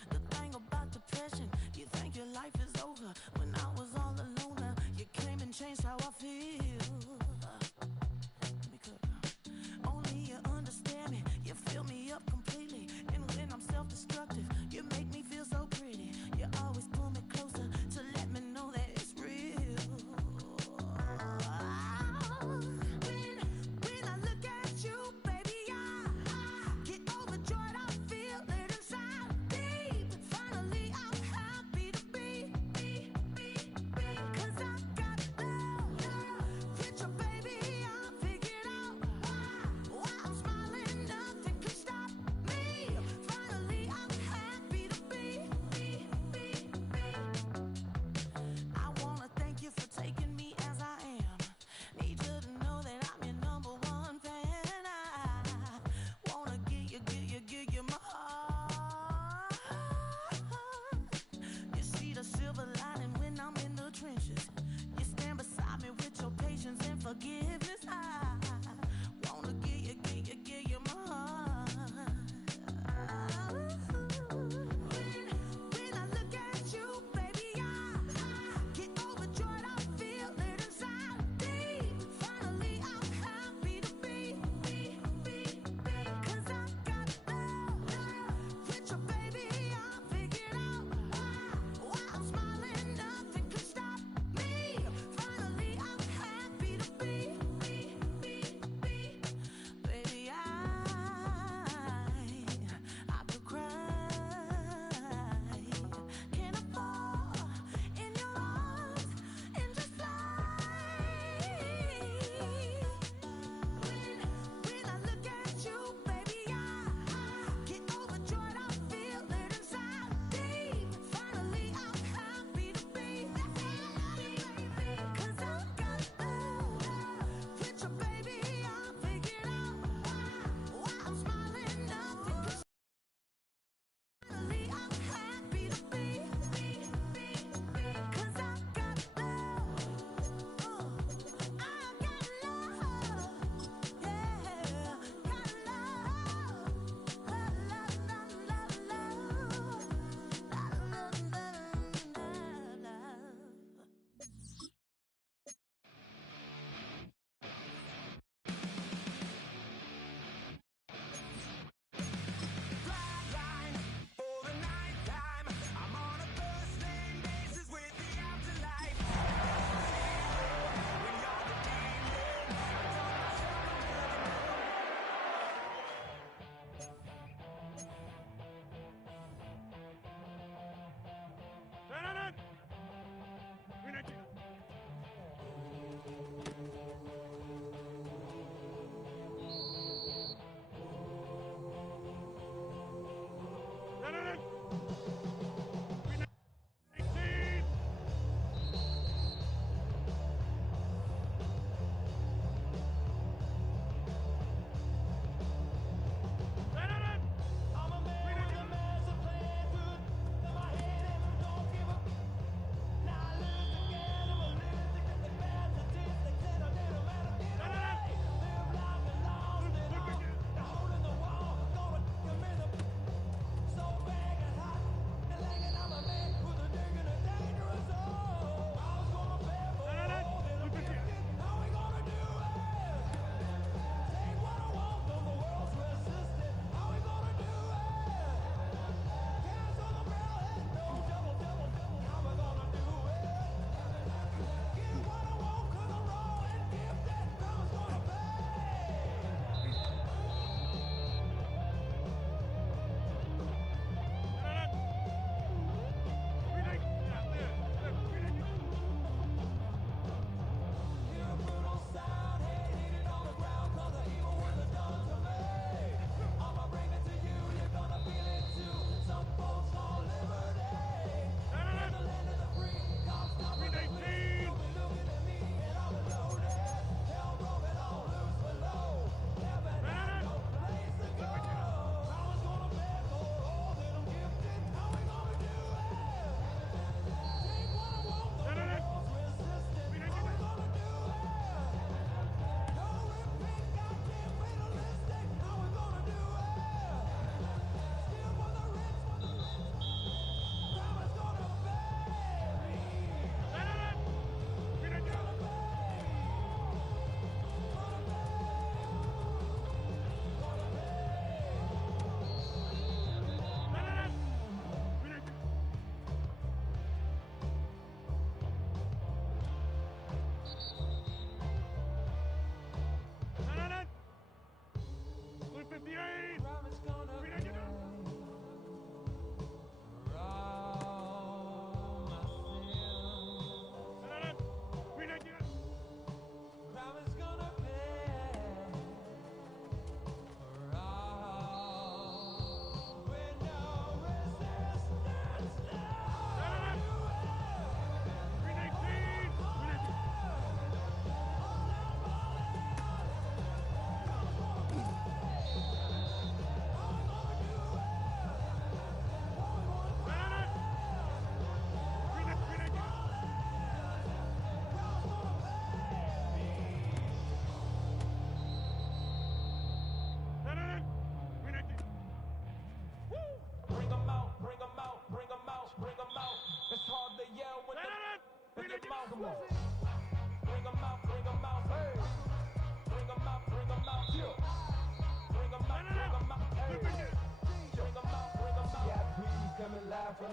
The thing about depression, you think your life is over. When I was all alone, now you came and changed how I feel. Let me cook. Only you understand me, you fill me up completely. And when I'm self-destructive, you make me feel so pretty. You always pull me closer to let me know that it's real. When I look at you, baby, I get overjoyed. I feel it inside. Finally, I'm happy to be, 'cause I got love.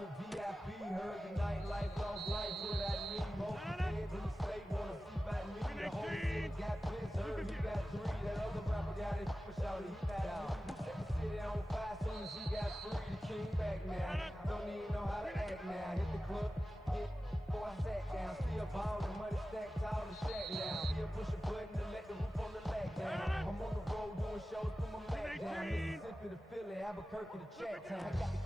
the VIP, heard the nightlife, lost life, what I need. Most feds in the state wanna see about me. The whole city got pissed, heard he got 3. That other rapper got it, for sure he got out. Who set the city on fire soon as he got free? The king back now, don't even know how to act now. Hit the club, hit, before I sat down. Still ballin', money stacked tall and shack now. Still push a button to let the roof on the lag down. I'm on the road doing shows, put my Mac down. Mississippi to Philly, Albuquerque to Chat Town. I got the